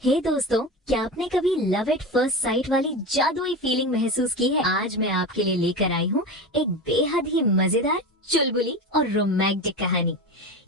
हे दोस्तों, क्या आपने कभी लव एट फर्स्ट साइट वाली जादुई फीलिंग महसूस की है? आज मैं आपके लिए लेकर आई हूँ एक बेहद ही मजेदार, चुलबुली और रोमांटिक कहानी।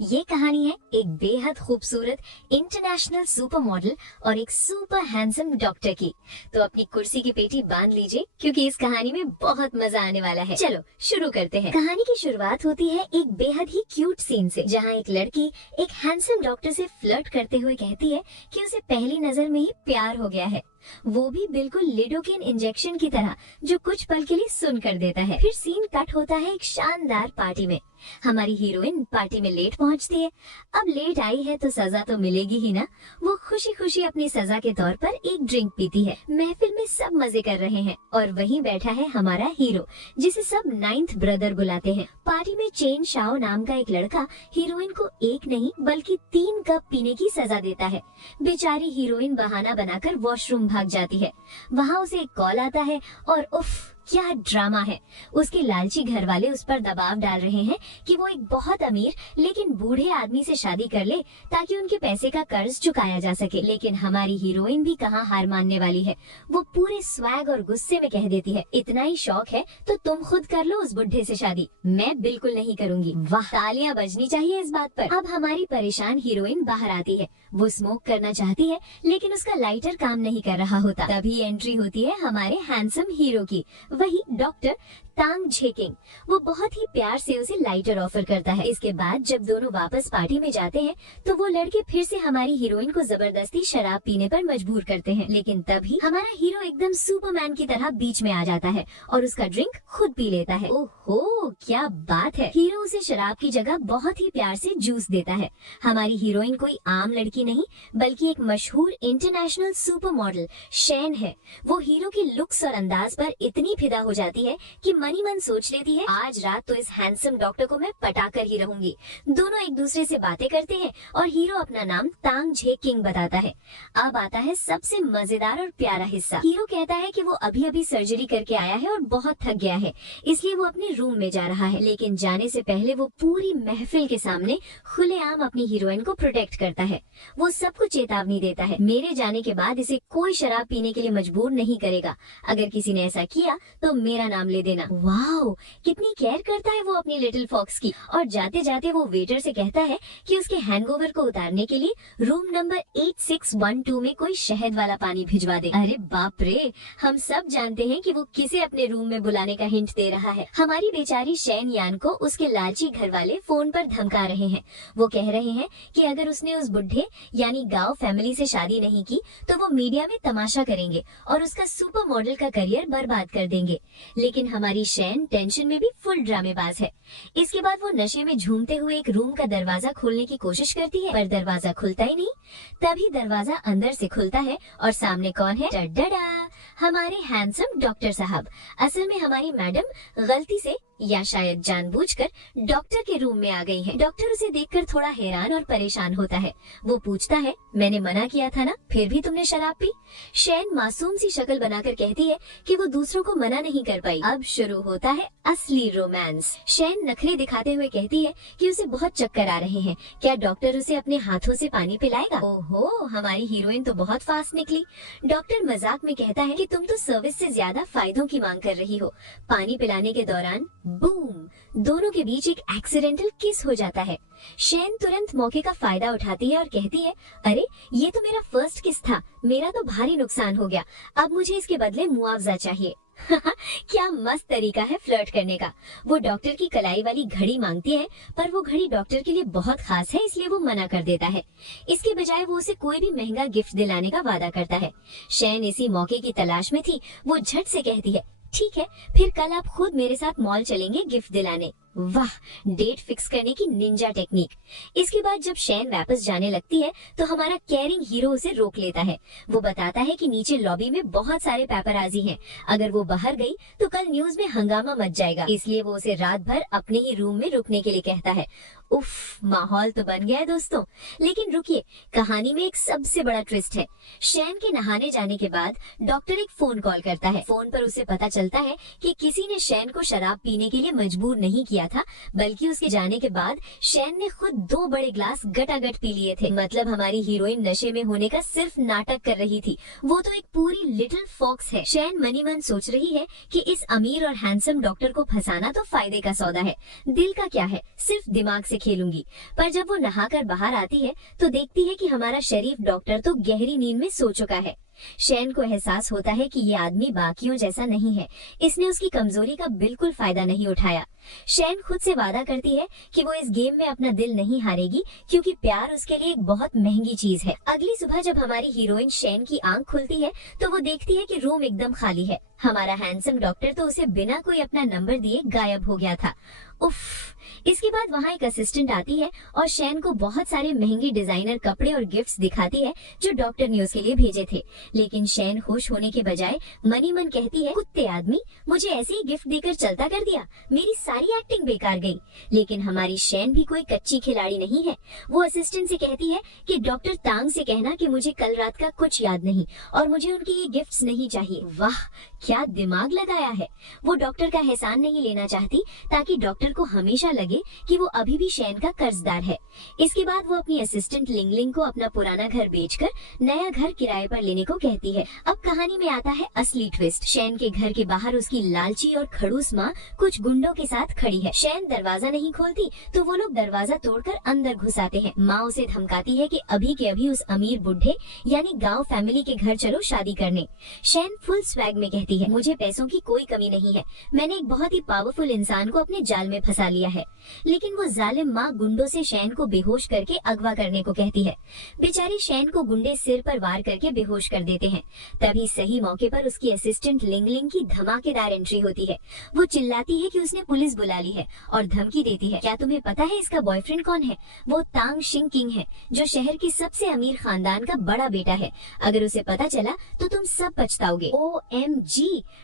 ये कहानी है एक बेहद खूबसूरत इंटरनेशनल सुपर मॉडल और एक सुपर हैंडसम डॉक्टर की। तो अपनी कुर्सी की पेटी बांध लीजिए, क्योंकि इस कहानी में बहुत मजा आने वाला है। चलो शुरू करते हैं। कहानी की शुरुआत होती है एक बेहद ही क्यूट सीन से, जहाँ एक लड़की एक हैंडसम डॉक्टर से फ्लर्ट करते हुए कहती है कि उसे पहली नजर में ही प्यार हो गया है, वो भी बिल्कुल लिडोकेन इंजेक्शन की तरह, जो कुछ पल के लिए सुन कर देता है। फिर सीन कट होता है एक शानदार पार्टी में। हमारी हीरोइन पार्टी में लेट पहुंचती है। अब लेट आई है तो सजा तो मिलेगी ही ना। वो खुशी खुशी अपनी सजा के तौर पर एक ड्रिंक पीती है। महफिल में सब मजे कर रहे हैं और वहीं बैठा है हमारा हीरो, जिसे सब नाइन्थ ब्रदर बुलाते हैं। पार्टी में चेन शाओ नाम का एक लड़का हीरोइन को एक नहीं बल्कि 3 कप पीने की सजा देता है। बेचारी हीरोइन बहाना बनाकर वॉशरूम भाग जाती है। वहाँ उसे एक कॉल आता है और उफ, क्या ड्रामा है। उसके लालची घर वाले उस पर दबाव डाल रहे हैं कि वो एक बहुत अमीर लेकिन बूढ़े आदमी से शादी कर ले, ताकि उनके पैसे का कर्ज चुकाया जा सके। लेकिन हमारी हीरोइन भी कहाँ हार मानने वाली है। वो पूरे स्वैग और गुस्से में कह देती है, इतना ही शौक है तो तुम खुद कर लो उस बुढ़े से शादी, मैं बिल्कुल नहीं करूंगी। वाह, तालियां बजनी चाहिए इस बात पर। अब हमारी परेशान हीरोइन बाहर आती है। वो स्मोक करना चाहती है, लेकिन उसका लाइटर काम नहीं कर रहा होता। तभी एंट्री होती है हमारे हैंडसम हीरो की, वही डॉक्टर तांग झेकिंग। वो बहुत ही प्यार से उसे लाइटर ऑफर करता है। इसके बाद जब दोनों वापस पार्टी में जाते हैं तो वो लड़के फिर से हमारी हीरोइन को जबरदस्ती शराब पीने पर मजबूर करते हैं। लेकिन तभी हमारा हीरो एकदम सुपरमैन की तरह बीच में आ जाता है और उसका ड्रिंक खुद पी लेता है। ओहो, क्या बात है। हीरो उसे शराब की जगह बहुत ही प्यार से जूस देता है। हमारी हीरोइन कोई आम लड़की नहीं बल्कि एक मशहूर इंटरनेशनल सुपर मॉडल शैन है। वो हीरो की लुक्स और अंदाज पर इतनी फिदा हो जाती है कि मनी मन सोच लेती है, आज रात तो इस हैंडसम डॉक्टर को मैं पटा कर ही रहूंगी। दोनों एक दूसरे से बातें करते हैं और हीरो अपना नाम तांग झेकिंग बताता है। अब आता है सबसे मजेदार और प्यारा हिस्सा। हीरो कहता है कि वो अभी अभी सर्जरी करके आया है और बहुत थक गया है, इसलिए वो अपने रूम में जा रहा है। लेकिन जाने से पहले वो पूरी महफिल के सामने खुलेआम अपनी हीरोइन को प्रोटेक्ट करता है। वो सबको चेतावनी देता है, मेरे जाने के बाद इसे कोई शराब पीने के लिए मजबूर नहीं करेगा। अगर किसी ने ऐसा किया तो मेरा नाम ले देना। वाओ, कितनी केयर करता है वो अपनी लिटिल फॉक्स की। और जाते जाते वो वेटर से कहता है कि उसके हैंगओवर को उतारने के लिए रूम नंबर 8612 में कोई शहद वाला पानी भिजवा दे। अरे बाप रे, हम सब जानते हैं कि वो किसे अपने रूम में बुलाने का हिंट दे रहा है। हमारी बेचारी शैन यान को उसके लालची घर वाले फोन पर धमका रहे हैं। वो कह रहे हैं कि अगर उसने उस बुढ़े यानी गाँव फैमिली से शादी नहीं की तो वो मीडिया में तमाशा करेंगे और उसका सुपर मॉडल का करियर बर्बाद कर देंगे। लेकिन हमारी शैन टेंशन में भी फुल ड्रामेबाज है। इसके बाद वो नशे में झूमते हुए एक रूम का दरवाजा खोलने की कोशिश करती है, पर दरवाजा खुलता ही नहीं। तभी दरवाजा अंदर से खुलता है और सामने कौन है? डडडा, हमारे हैंडसम डॉक्टर साहब। असल में हमारी मैडम गलती से या शायद जानबूझकर डॉक्टर के रूम में आ गई है। डॉक्टर उसे देखकर थोड़ा हैरान और परेशान होता है। वो पूछता है, मैंने मना किया था ना, फिर भी तुमने शराब पी? शैन मासूम सी शक्ल बनाकर कहती है कि वो दूसरों को मना नहीं कर पाई। अब शुरू होता है असली रोमांस। शैन नखरे दिखाते हुए कहती है कि उसे बहुत चक्कर आ रहे हैं, क्या डॉक्टर उसे अपने हाथों से पानी पिलाएगा? ओहो, हमारी हीरोइन तो बहुत फास्ट निकली। डॉक्टर मजाक में कहता है कि तुम तो सर्विस से ज्यादा फायदों की मांग कर रही हो। पानी पिलाने के दौरान बूम, दोनों के बीच एक एक्सीडेंटल किस हो जाता है। शैन तुरंत मौके का फायदा उठाती है और कहती है, अरे ये तो मेरा फर्स्ट किस था, मेरा तो भारी नुकसान हो गया, अब मुझे इसके बदले मुआवजा चाहिए। क्या मस्त तरीका है फ्लर्ट करने का। वो डॉक्टर की कलाई वाली घड़ी मांगती है, पर वो घड़ी डॉक्टर के लिए बहुत खास है, इसलिए वो मना कर देता है। इसके बजाय वो उसे कोई भी महंगा गिफ्ट दिलाने का वादा करता है। शैन इसी मौके की तलाश में थी। वो झट से कहती है, ठीक है, फिर कल आप खुद मेरे साथ मॉल चलेंगे गिफ्ट दिलाने। वाह, डेट फिक्स करने की निंजा टेक्निक। इसके बाद जब शैन वापस जाने लगती है तो हमारा केयरिंग हीरो उसे रोक लेता है। वो बताता है कि नीचे लॉबी में बहुत सारे पेपराजी हैं, अगर वो बाहर गई तो कल न्यूज में हंगामा मच जाएगा, इसलिए वो उसे रात भर अपने ही रूम में रुकने के लिए कहता है। उफ, माहौल तो बन गया है दोस्तों। लेकिन रुकिए, कहानी में एक सबसे बड़ा ट्विस्ट है। शैन के नहाने जाने के बाद डॉक्टर एक फोन कॉल करता है। फोन पर उसे पता चलता है कि किसी ने शैन को शराब पीने के लिए मजबूर नहीं किया किया था, बल्कि उसके जाने के बाद शैन ने खुद 2 बड़े ग्लास गटागट पी लिए थे। मतलब हमारी हीरोइन नशे में होने का सिर्फ नाटक कर रही थी, वो तो एक पूरी लिटिल फॉक्स है। शैन मनी मन सोच रही है कि इस अमीर और हैंडसम डॉक्टर को फंसाना तो फायदे का सौदा है, दिल का क्या है, सिर्फ दिमाग से खेलूंगी। पर जब वो नहाकर बाहर आती है तो देखती है कि हमारा शरीफ डॉक्टर तो गहरी नींद में सो चुका है। शैन को एहसास होता है कि ये आदमी बाकियों जैसा नहीं है, इसने उसकी कमजोरी का बिल्कुल फायदा नहीं उठाया। शैन खुद से वादा करती है कि वो इस गेम में अपना दिल नहीं हारेगी, क्योंकि प्यार उसके लिए एक बहुत महंगी चीज है। अगली सुबह जब हमारी हीरोइन शैन की आंख खुलती है तो वो देखती है कि रूम एकदम खाली है। हमारा हैंडसम डॉक्टर तो उसे बिना कोई अपना नंबर दिए गायब हो गया था। उफ। इसके बाद वहाँ एक असिस्टेंट आती है और शैन को बहुत सारे महंगे डिजाइनर कपड़े और गिफ्ट्स दिखाती है जो डॉक्टर ने उसके लिए भेजे थे। लेकिन शैन खुश होने के बजाय मनी मन कहती है, कुत्ते आदमी, मुझे ऐसे ही गिफ्ट देकर चलता कर दिया, मेरी सारी एक्टिंग बेकार गई। लेकिन हमारी शैन भी कोई कच्ची खिलाड़ी नहीं है। वो असिस्टेंट से कहती है कि डॉक्टर तांग से कहना कि मुझे कल रात का कुछ याद नहीं और मुझे उनके ये गिफ्ट्स नहीं चाहिए। वाह, क्या दिमाग लगाया है। वो डॉक्टर का एहसान नहीं लेना चाहती ताकि डॉक्टर को हमेशा लगे कि वो अभी भी शैन का कर्जदार है। इसके बाद वो अपनी असिस्टेंट लिंगलिंग को अपना पुराना घर बेचकर नया घर किराए पर लेने को कहती है। अब कहानी में आता है असली ट्विस्ट। शैन के घर के बाहर उसकी लालची और खड़ूस माँ कुछ गुंडों के साथ खड़ी है। शैन दरवाजा नहीं खोलती तो वो लोग दरवाजा तोड़कर अंदर घुस आते हैं। माँ उसे धमकाती है कि अभी के अभी उस अमीर बुढ़े यानी गाँव फैमिली के घर चलो शादी करने। शैन फुल स्वैग में कहती है, मुझे पैसों की कोई कमी नहीं है, मैंने एक बहुत ही पावरफुल इंसान को अपने जाल में फंसा लिया है। लेकिन वो जालिम माँ गुंडों से शैन को बेहोश करके अगवा करने को कहती है। बेचारी शैन को गुंडे सिर पर वार करके बेहोश कर देते हैं। तभी सही मौके पर उसकी असिस्टेंट लिंगलिंग की धमाकेदार एंट्री होती है। वो चिल्लाती है कि उसने पुलिस बुला ली है और धमकी देती है, क्या तुम्हें पता है इसका बॉयफ्रेंड कौन है? वो तांग शिंग किंग है, जो शहर के सबसे अमीर खानदान का बड़ा बेटा है। अगर उसे पता चला तो तुम सब पछताओगे। OMG,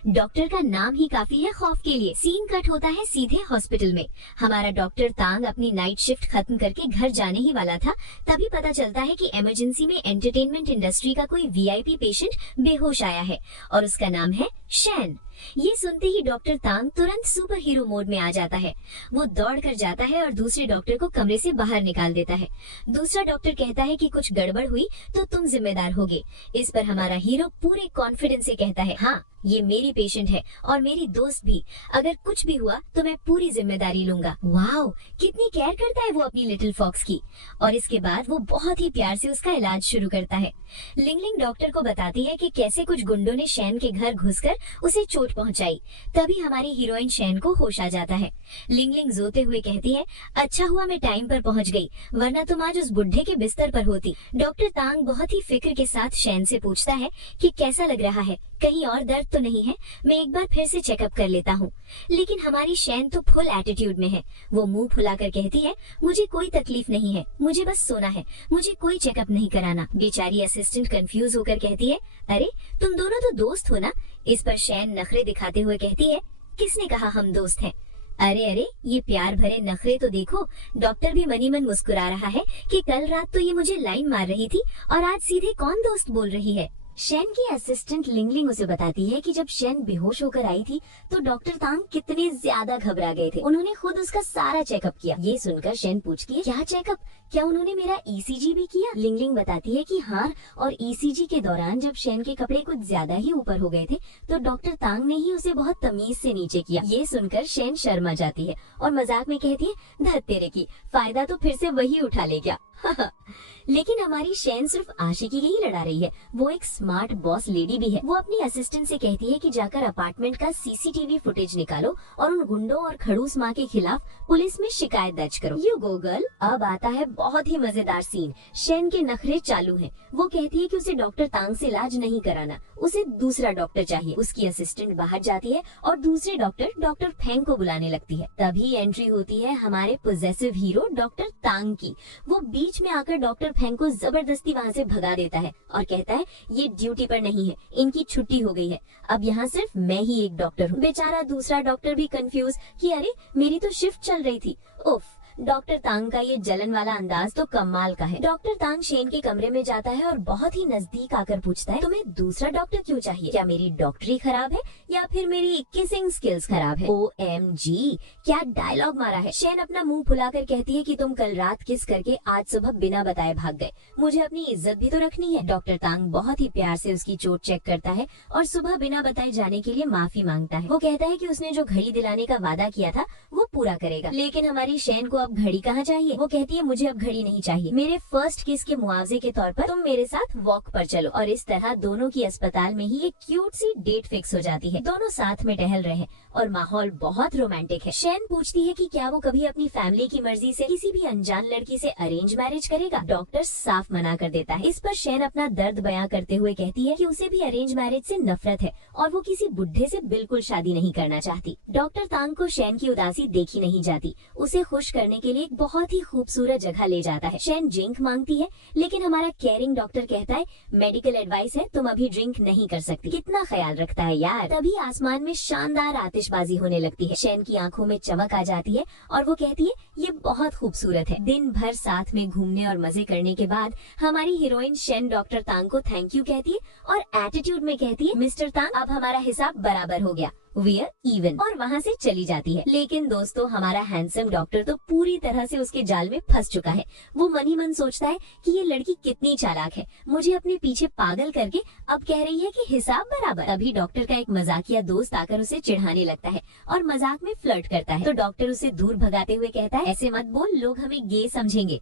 डॉक्टर का नाम ही काफी है खौफ के लिए। सीन कट होता है सीधे हॉस्पिटल में। हमारा डॉक्टर तांग अपनी नाइट शिफ्ट खत्म करके घर जाने ही वाला था, तभी पता चलता है कि इमरजेंसी में एंटरटेनमेंट इंडस्ट्री का कोई VIP पेशेंट बेहोश आया है और उसका नाम है शैन। ये सुनते ही डॉक्टर तांग तुरंत सुपर हीरो मोड में आ जाता है। वो दौड़ कर जाता है और दूसरे डॉक्टर को कमरे से बाहर निकाल देता है। दूसरा डॉक्टर कहता है कि कुछ गड़बड़ हुई तो तुम जिम्मेदार होगे। इस पर हमारा हीरो पूरे कॉन्फिडेंस से कहता है, हाँ, ये मेरी पेशेंट है और मेरी दोस्त भी, अगर कुछ भी हुआ तो मैं पूरी जिम्मेदारी लूंगा। वाओ, कितनी केयर करता है वो अपनी लिटिल फॉक्स की। और इसके बाद वो बहुत ही प्यार से उसका इलाज शुरू करता है। लिंगलिंग डॉक्टर को बताती है कि कैसे कुछ गुंडों ने शैन के घर घुसकर उसे चोट पहुंचाई। तभी हमारी हीरोइन शैन को होश आ जाता है। लिंगलिंग रोते हुए कहती है, अच्छा हुआ मैं टाइम पर पहुंच गई, वरना तुम आज उस बुढ़े के बिस्तर पर होती। डॉक्टर तांग बहुत ही फिक्र के साथ शैन से पूछता है कि कैसा लग रहा है, कहीं और दर्द तो नहीं है, मैं एक बार फिर से चेकअप कर लेता हूँ। लेकिन हमारी शैन तो फुल एटीट्यूड में है। वो मुंह फुलाकर कहती है, मुझे कोई तकलीफ नहीं है, मुझे बस सोना है, मुझे कोई चेकअप नहीं कराना। बेचारी असिस्टेंट कंफ्यूज होकर कहती है, अरे तुम दोनों तो दोस्त हो ना? इस पर शैन नखरे दिखाते हुए कहती है, किसने कहा हम दोस्त हैं? अरे अरे, ये प्यार भरे नखरे तो देखो। डॉक्टर भी मनी मन मुस्कुरा रहा है कि कल रात तो ये मुझे लाइन मार रही थी और आज सीधे कौन दोस्त बोल रही है। शैन की असिस्टेंट लिंगलिंग उसे बताती है कि जब शैन बेहोश होकर आई थी तो डॉक्टर तांग कितने ज्यादा घबरा गए थे। उन्होंने खुद उसका सारा चेकअप किया। ये सुनकर शैन पूछती है, क्या चेकअप? क्या उन्होंने मेरा ECG भी किया? लिंगलिंग बताती है कि हाँ, और ECG के दौरान जब शैन के कपड़े कुछ ज्यादा ही ऊपर हो गए थे तो डॉक्टर तांग ने ही उसे बहुत तमीज से नीचे किया। ये सुनकर शैन शर्मा जाती है और मजाक में कहती है, धत तेरे की, फायदा तो फिर से वही उठा ले गया। लेकिन हमारी शैन सिर्फ आशिकी ही लड़ा रही है, वो एक स्मार्ट बॉस लेडी भी है। वो अपनी असिस्टेंट से कहती है कि जाकर अपार्टमेंट का CCTV फुटेज निकालो और उन गुंडों और खड़ूस माँ के खिलाफ पुलिस में शिकायत दर्ज करो। You go girl. अब आता है बहुत ही मजेदार सीन। शैन के नखरे चालू हैं। वो कहती है कि उसे डॉक्टर तांग से इलाज नहीं कराना, उसे दूसरा डॉक्टर चाहिए। उसकी असिस्टेंट बाहर जाती है और दूसरे डॉक्टर फेंग को बुलाने लगती है। तभी एंट्री होती है हमारे पोजेसिव हीरो डॉक्टर तांग की। वो बीच में आकर डॉक्टर फेंग को जबरदस्ती वहाँ से भगा देता है और कहता है, ये ड्यूटी पर नहीं है, इनकी छुट्टी हो गई है, अब यहाँ सिर्फ मैं ही एक डॉक्टर हूँ। बेचारा दूसरा डॉक्टर भी कंफ्यूज कि अरे मेरी तो शिफ्ट चल रही थी। उफ, डॉक्टर तांग का ये जलन वाला अंदाज तो कमाल का है। डॉक्टर तांग शेन के कमरे में जाता है और बहुत ही नजदीक आकर पूछता है, तुम्हें दूसरा डॉक्टर क्यों चाहिए? क्या मेरी डॉक्टरी खराब है या फिर मेरी किसिंग स्किल्स खराब है? OMG, क्या डायलॉग मारा है। शेन अपना मुंह फुलाकर कहती है कि तुम कल रात किस करके आज सुबह बिना बताए भाग गए, मुझे अपनी इज्जत भी तो रखनी है। डॉक्टर तांग बहुत ही प्यार से उसकी चोट चेक करता है और सुबह बिना बताए जाने के लिए माफी मांगता है। वो कहता है कि उसने जो घड़ी दिलाने का वादा किया था वो पूरा करेगा, लेकिन हमारी शेन को अब घड़ी कहाँ चाहिए। वो कहती है, मुझे अब घड़ी नहीं चाहिए, मेरे फर्स्ट किस के मुआवजे के तौर पर तुम मेरे साथ वॉक पर चलो। और इस तरह दोनों की अस्पताल में ही एक क्यूट सी डेट फिक्स हो जाती है। दोनों साथ में टहल रहे हैं और माहौल बहुत रोमांटिक है। शेन पूछती है कि क्या वो कभी अपनी फैमिली की मर्जी से किसी भी अनजान लड़की से अरेंज मैरिज करेगा। डॉक्टर साफ मना कर देता है। इस पर शेन अपना दर्द बयां करते हुए कहती है कि उसे भी अरेंज मैरिज से नफरत है और वो किसी बुढ़े से बिल्कुल शादी नहीं करना चाहती। डॉक्टर तांग को शेन की उदासी देखी नहीं जाती। उसे खुश करने के लिए एक बहुत ही खूबसूरत जगह ले जाता है। शेन ड्रिंक मांगती है, लेकिन हमारा केयरिंग डॉक्टर कहता है, मेडिकल एडवाइस है, तुम अभी ड्रिंक नहीं कर सकती। कितना ख्याल रखता है यार। तभी आसमान में शानदार आतिशबाजी होने लगती है। शेन की आंखों में चमक आ जाती है और वो कहती है, ये बहुत खूबसूरत है। दिन भर साथ में घूमने और मजे करने के बाद हमारी हीरोइन शेन डॉक्टर तांग को थैंक यू कहती है और एटीट्यूड में कहती है, मिस्टर तांग अब हमारा हिसाब बराबर हो गया, वी आर इवन, और वहाँ से चली जाती है। लेकिन दोस्तों, हमारा हैंडसम डॉक्टर तो पूरी तरह से उसके जाल में फंस चुका है। वो मन ही मन सोचता है कि ये लड़की कितनी चालाक है, मुझे अपने पीछे पागल करके अब कह रही है कि हिसाब बराबर। तभी डॉक्टर का एक मजाकिया दोस्त आकर उसे चिढ़ाने लगता है और मजाक में फ्लर्ट करता है। तो डॉक्टर उसे दूर भगाते हुए कहता है, ऐसे मत बोल, लोग हमें गे समझेंगे।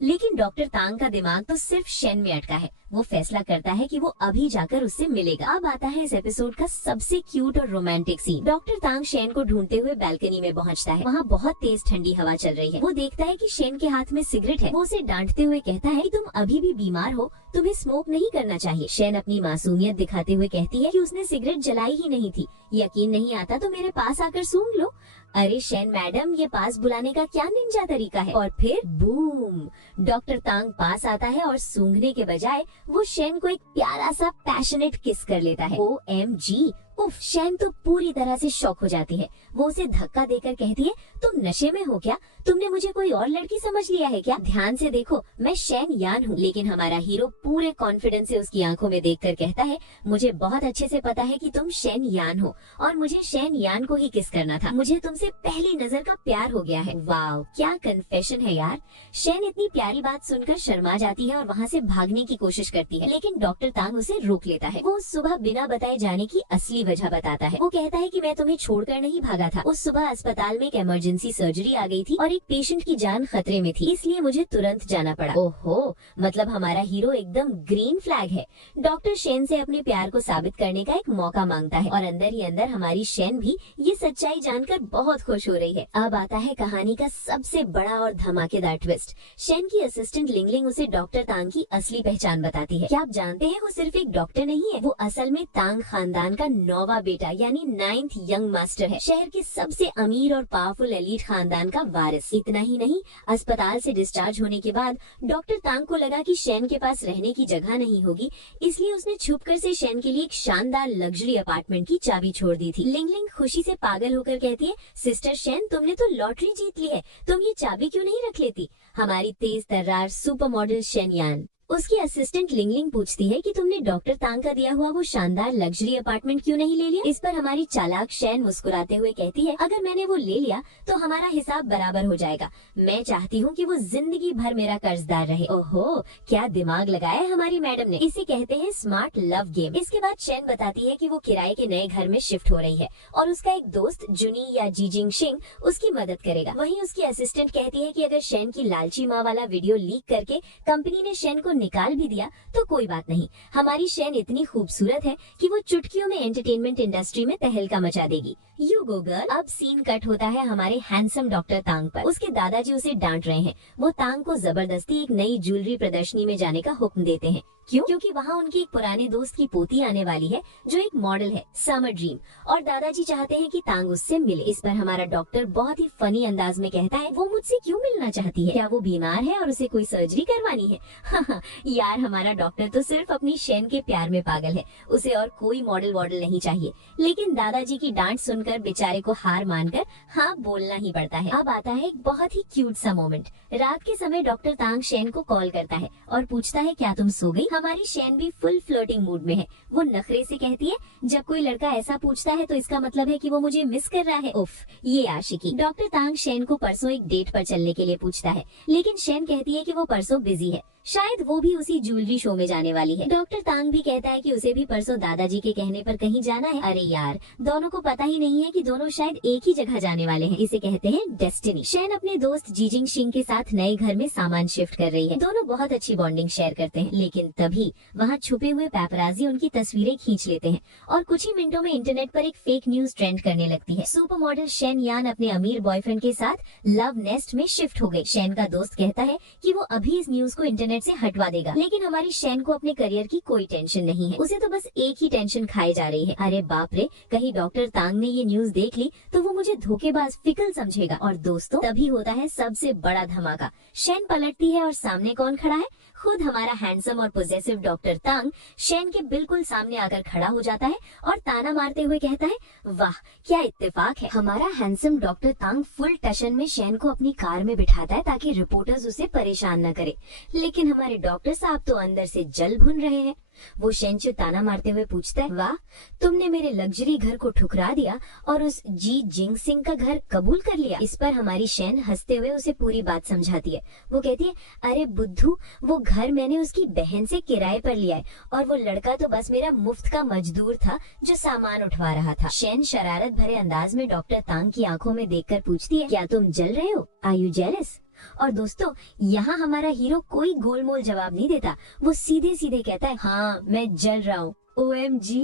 लेकिन डॉक्टर तांग का दिमाग तो सिर्फ शेन में अटका है। वो फैसला करता है कि वो अभी जाकर उससे मिलेगा। अब आता है इस एपिसोड का सबसे क्यूट और रोमांटिक सीन। डॉक्टर तांग शेन को ढूंढते हुए बालकनी में पहुंचता है। वहाँ बहुत तेज ठंडी हवा चल रही है। वो देखता है कि शेन के हाथ में सिगरेट है। वो उसे डांटते हुए कहता है कि तुम अभी भी बीमार हो, तुम्हें स्मोक नहीं करना चाहिए। शेन अपनी मासूमियत दिखाते हुए कहती है कि उसने सिगरेट जलाई ही नहीं थी, यकीन नहीं आता तो मेरे पास आकर सूंघ लो। अरे शेन मैडम, ये पास बुलाने का क्या निंजा तरीका है। और फिर बूम, डॉक्टर तांग पास आता है और सूंघने के बजाय वो शेन को एक प्यारा सा पैशनेट किस कर लेता है। OMG, उफ, शेन तो पूरी तरह से शॉक हो जाती है। वो उसे धक्का देकर कहती है, तुम नशे में हो क्या? तुमने मुझे कोई और लड़की समझ लिया है क्या? ध्यान से देखो, मैं शेन यान हूँ। लेकिन हमारा हीरो पूरे कॉन्फिडेंस से उसकी आंखों में देखकर कहता है, मुझे बहुत अच्छे से पता है कि तुम शेन यान हो और मुझे शेन यान को ही किस करना था। मुझे तुमसे पहली नजर का प्यार हो गया है। वाह, क्या कन्फेशन है यार। शेन इतनी प्यारी बात सुनकर शर्मा जाती है और वहाँ से भागने की कोशिश करती है, लेकिन डॉक्टर तांग उसे रोक लेता है। वो सुबह बिना बताए जाने की असली वजह बताता है। वो कहता है कि मैं तुम्हें छोड़कर नहीं भागा था। उस सुबह अस्पताल में एक इमरजेंसी सर्जरी आ गई थी और एक पेशेंट की जान खतरे में थी, इसलिए मुझे तुरंत जाना पड़ा। ओहो, मतलब हमारा हीरो एकदम ग्रीन फ्लैग है। डॉक्टर शेन से अपने प्यार को साबित करने का एक मौका मांगता है और अंदर ही अंदर हमारी शेन भी ये सच्चाई जानकर बहुत खुश हो रही है। अब आता है कहानी का सबसे बड़ा और धमाकेदार ट्विस्ट। शेन की असिस्टेंट लिंगलिंग उसे डॉक्टर तांग की असली पहचान बताती है। क्या आप जानते हैं, वो सिर्फ एक डॉक्टर नहीं है, वो असल में तांग खानदान का 9वां बेटा यानी 9th यंग मास्टर है। शहर के सबसे अमीर और पावरफुल एलीट खानदान का वारिस। इतना ही नहीं, अस्पताल से डिस्चार्ज होने के बाद डॉक्टर तांग को लगा कि शेन के पास रहने की जगह नहीं होगी, इसलिए उसने छुपकर से शेन के लिए एक शानदार लग्जरी अपार्टमेंट की चाबी छोड़ दी थी। लिंगलिंग खुशी से पागल होकर कहती है, सिस्टर शेन, तुमने तो लॉटरी जीत ली है, तुम ये चाबी क्यों नहीं रख लेती? हमारी तेज तर्रार सुपर मॉडल शेन यान। उसकी असिस्टेंट लिंगलिंग पूछती है कि तुमने डॉक्टर तांग का दिया हुआ वो शानदार लग्जरी अपार्टमेंट क्यों नहीं ले लिया? इस पर हमारी चालाक शेन मुस्कुराते हुए कहती है, अगर मैंने वो ले लिया तो हमारा हिसाब बराबर हो जाएगा। मैं चाहती हूँ कि वो जिंदगी भर मेरा कर्जदार रहे। ओहो, क्या दिमाग लगाया है हमारी मैडम ने। इसे कहते हैं स्मार्ट लव गेम। इसके बाद शेन बताती है कि वो किराए के नए घर में शिफ्ट हो रही है और उसका एक दोस्त जुनी या जीजिंग सिंह उसकी मदद करेगा। वहीं उसकी असिस्टेंट कहती है कि अगर शेन की लालची माँ वाला वीडियो लीक करके कंपनी ने शेन को निकाल भी दिया तो कोई बात नहीं, हमारी शेन इतनी खूबसूरत है कि वो चुटकियों में एंटरटेनमेंट इंडस्ट्री में तहलका मचा देगी। You go girl. अब सीन कट होता है हमारे हैंडसम डॉक्टर तांग पर। उसके दादाजी उसे डांट रहे हैं। वो तांग को जबरदस्ती एक नई ज्वेलरी प्रदर्शनी में जाने का हुक्म देते हैं क्यों? क्योंकि वहाँ उनकी एक पुराने दोस्त की पोती आने वाली है जो एक मॉडल है, समर ड्रीम, और दादाजी चाहते हैं कि तांग उससे मिले। इस पर हमारा डॉक्टर बहुत ही फनी अंदाज में कहता है, वो मुझसे क्यों मिलना चाहती है? क्या वो बीमार है और उसे कोई सर्जरी करवानी है? यार, हमारा डॉक्टर तो सिर्फ अपनी शेन के प्यार में पागल है, उसे और कोई मॉडल वॉडल नहीं चाहिए। लेकिन दादाजी की डांट सुनकर बेचारे को हार मानकर हाँ बोलना ही पड़ता है। अब आता है एक बहुत ही क्यूट सा मोमेंट। रात के समय डॉक्टर तांग शेन को कॉल करता है और पूछता है, क्या तुम सो गई? हमारी शेन भी फुल फ्लर्टिंग मूड में है। वो नखरे से कहती है, जब कोई लड़का ऐसा पूछता है तो इसका मतलब है कि वो मुझे मिस कर रहा है। उफ, ये आशिकी। डॉक्टर तांग शेन को परसों एक डेट पर चलने के लिए पूछता है, लेकिन शेन कहती है कि वो परसों बिजी है, शायद वो भी उसी ज्वेलरी शो में जाने वाली है। डॉक्टर तांग भी कहता है कि उसे भी परसों दादाजी के कहने पर कहीं जाना है। अरे यार, दोनों को पता ही नहीं है कि दोनों शायद एक ही जगह जाने वाले हैं। इसे कहते हैं डेस्टिनी। शेन अपने दोस्त जीजिंग शिंग के साथ नए घर में सामान शिफ्ट कर रही है। दोनों बहुत अच्छी बॉन्डिंग शेयर करते हैं, लेकिन तभी वहाँ छुपे हुए पैपराजी उनकी तस्वीरें खींच लेते हैं और कुछ ही मिनटों में इंटरनेट पर एक फेक न्यूज ट्रेंड करने लगती है। सुपर मॉडल शेन यान अपने अमीर बॉयफ्रेंड के साथ लव नेस्ट में शिफ्ट हो गई। शेन का दोस्त कहता है कि वो अभी इस न्यूज को इंटरनेट से हटवा देगा, लेकिन हमारी शेन को अपने करियर की कोई टेंशन नहीं है। उसे तो बस एक ही टेंशन खाई जा रही है, अरे बाप रे, कहीं डॉक्टर तांग ने ये न्यूज देख ली तो वो मुझे धोखेबाज फिकल समझेगा। और दोस्तों, तभी होता है सबसे बड़ा धमाका। शेन पलटती है और सामने कौन खड़ा है? खुद हमारा हैंडसम और पोजेसिव डॉक्टर तांग शेन के बिल्कुल सामने आकर खड़ा हो जाता है और ताना मारते हुए कहता है, वाह क्या इत्तेफाक है। हमारा हैंडसम डॉक्टर तांग फुल टशन में शेन को अपनी कार में बिठाता है ताकि रिपोर्टर्स उसे परेशान न करे, लेकिन हमारे डॉक्टर साहब तो अंदर से जल भुन रहे हैं। वो शेन से ताना मारते हुए पूछता है, वाह, तुमने मेरे लग्जरी घर को ठुकरा दिया और उस जी जिंग सिंह का घर कबूल कर लिया। इस पर हमारी शेन हंसते हुए उसे पूरी बात समझाती है। वो कहती है, अरे बुद्धू, वो घर मैंने उसकी बहन से किराए पर लिया है और वो लड़का तो बस मेरा मुफ्त का मजदूर था जो सामान उठवा रहा था। शेन शरारत भरे अंदाज में डॉक्टर तांग की आंखों में देखकर पूछती है, क्या तुम जल रहे हो? Are you jealous? और दोस्तों, यहाँ हमारा हीरो कोई गोलमोल जवाब नहीं देता, वो सीधे सीधे कहता है, हाँ मैं जल रहा हूँ। OMG,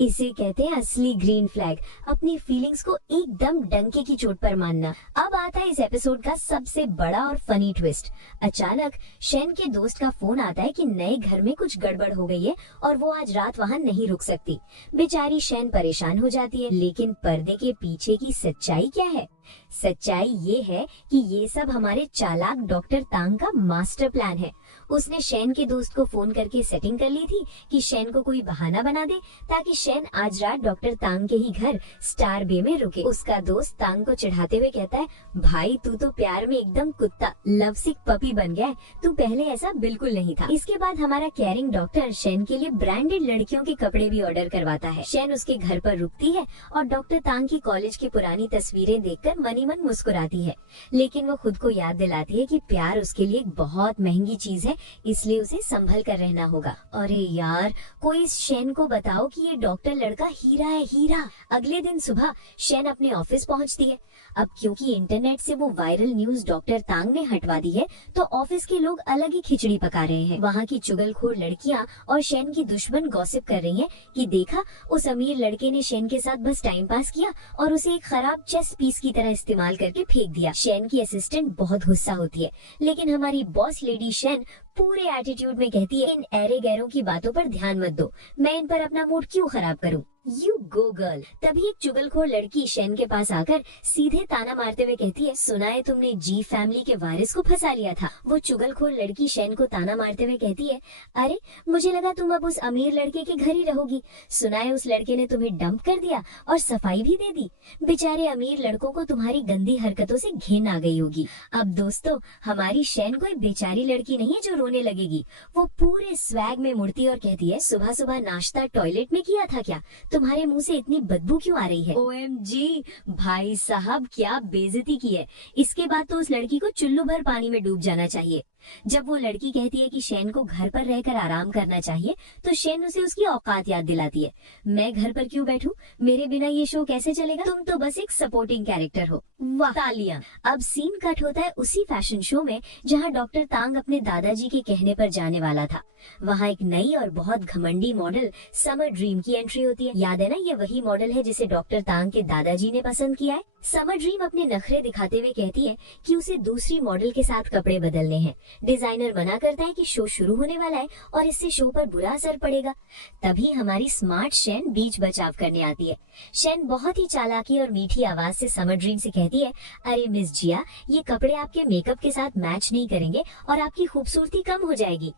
इसे कहते हैं असली ग्रीन फ्लैग, अपनी फीलिंग्स को एकदम डंके की चोट पर मानना। अब आता है इस एपिसोड का सबसे बड़ा और फनी ट्विस्ट। अचानक शेन के दोस्त का फोन आता है कि नए घर में कुछ गड़बड़ हो गई है और वो आज रात वहाँ नहीं रुक सकती। बेचारी शेन परेशान हो जाती है, लेकिन पर्दे के पीछे की सच्चाई क्या है? सच्चाई ये है कि ये सब हमारे चालाक डॉक्टर तांग का मास्टर प्लान है। उसने शेन के दोस्त को फोन करके सेटिंग कर ली थी कि शेन को कोई बहाना बना दे ताकि शेन आज रात डॉक्टर तांग के ही घर स्टार बे में रुके। उसका दोस्त तांग को चिढ़ाते हुए कहता है, भाई तू तो प्यार में एकदम कुत्ता लव सिक पपी बन गया है, तू पहले ऐसा बिल्कुल नहीं था। इसके बाद हमारा केयरिंग डॉक्टर शेन के लिए ब्रांडेड लड़कियों के कपड़े भी ऑर्डर करवाता है। शेन उसके घर पर रुकती है और डॉक्टर तांग की कॉलेज की पुरानी तस्वीरें देखकर मनी मन मुस्कुराती है, लेकिन वो खुद को याद दिलाती है कि प्यार उसके लिए एक बहुत महंगी चीज है, इसलिए उसे संभल कर रहना होगा। अरे यार, कोई इस शेन को बताओ कि ये डॉक्टर लड़का हीरा है, हीरा। अगले दिन सुबह शेन अपने ऑफिस पहुंचती है। अब क्योंकि इंटरनेट से वो वायरल न्यूज डॉक्टर तांग ने हटवा दी है, तो ऑफिस के लोग अलग ही खिचड़ी पका रहे हैं। वहाँ की चुगलखोर लड़कियाँ और शेन की दुश्मन गॉसिप कर रही हैं कि देखा, उस अमीर लड़के ने शेन के साथ बस टाइम पास किया और उसे एक खराब चेस पीस की तरह इस्तेमाल करके फेंक दिया। शेन की असिस्टेंट बहुत गुस्सा होती है, लेकिन हमारी बॉस लेडी शेन पूरे एटीट्यूड में कहती है, इन ऐरे गैरों की बातों पर ध्यान मत दो, मैं इन पर अपना मूड क्यों खराब करूं। You go girl. तभी एक चुगलखोर लड़की शेन के पास आकर सीधे ताना मारते हुए कहती है, सुना है तुमने जी फैमिली के वारिस को फंसा लिया था। वो चुगलखोर लड़की शेन को ताना मारते हुए कहती है, अरे मुझे लगा तुम अब उस अमीर लड़के के घर ही रहोगी। सुना है उस लड़के ने तुम्हें डंप कर दिया और सफाई भी दे दी। बेचारे अमीर लड़कों को तुम्हारी गंदी हरकतों से घिन आ गई होगी। अब दोस्तों, हमारी शेन कोई बेचारी लड़की नहीं है जो रोने लगेगी। वो पूरे स्वैग में मुड़ती और कहती है, सुबह सुबह नाश्ता टॉयलेट में किया था क्या? तुम्हारे मुंह से इतनी बदबू क्यों आ रही है? OMG, भाई साहब क्या बेइज्जती की है। इसके बाद तो उस लड़की को चुल्लू भर पानी में डूब जाना चाहिए। जब वो लड़की कहती है कि शेन को घर पर रहकर आराम करना चाहिए, तो शेन उसे उसकी औकात याद दिलाती है। मैं घर पर क्यों बैठूं? मेरे बिना ये शो कैसे चलेगा? तुम तो बस एक सपोर्टिंग कैरेक्टर हो। वाह, तालियां। अब सीन कट होता है उसी फैशन शो में जहां डॉक्टर तांग अपने दादाजी के कहने पर जाने वाला था। वहाँ एक नई और बहुत घमंडी मॉडल समर ड्रीम की एंट्री होती है। याद है ना, ये वही मॉडल है जिसे डॉक्टर तांग के दादाजी ने पसंद किया है। समर ड्रीम अपने नखरे दिखाते हुए कहती है कि उसे दूसरी मॉडल के साथ कपड़े बदलने हैं। डिजाइनर मना करता है कि शो शुरू होने वाला है और इससे शो पर बुरा असर पड़ेगा। तभी हमारी स्मार्ट शैन बीच बचाव करने आती है। शैन बहुत ही चालाकी और मीठी आवाज से समर ड्रीम से कहती है, अरे मिस जिया, ये कपड़े आपके मेकअप के साथ मैच नहीं करेंगे और आपकी खूबसूरती कम हो जाएगी।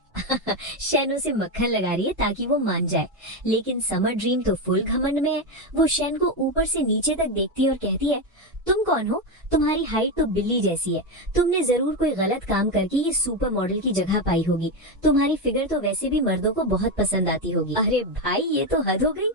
शैन उसे मक्खन लगा रही है ताकि वो मान जाए, लेकिन समर ड्रीम तो फुल घमंड में है। वो शैन को ऊपर से नीचे तक देखती है और कहती है, तुम कौन हो? तुम्हारी हाइट तो बिल्ली जैसी है। तुमने जरूर कोई गलत काम करके ये सुपर मॉडल की जगह पाई होगी। तुम्हारी फिगर तो वैसे भी मर्दों को बहुत पसंद आती होगी। अरे भाई, ये तो हद हो गई।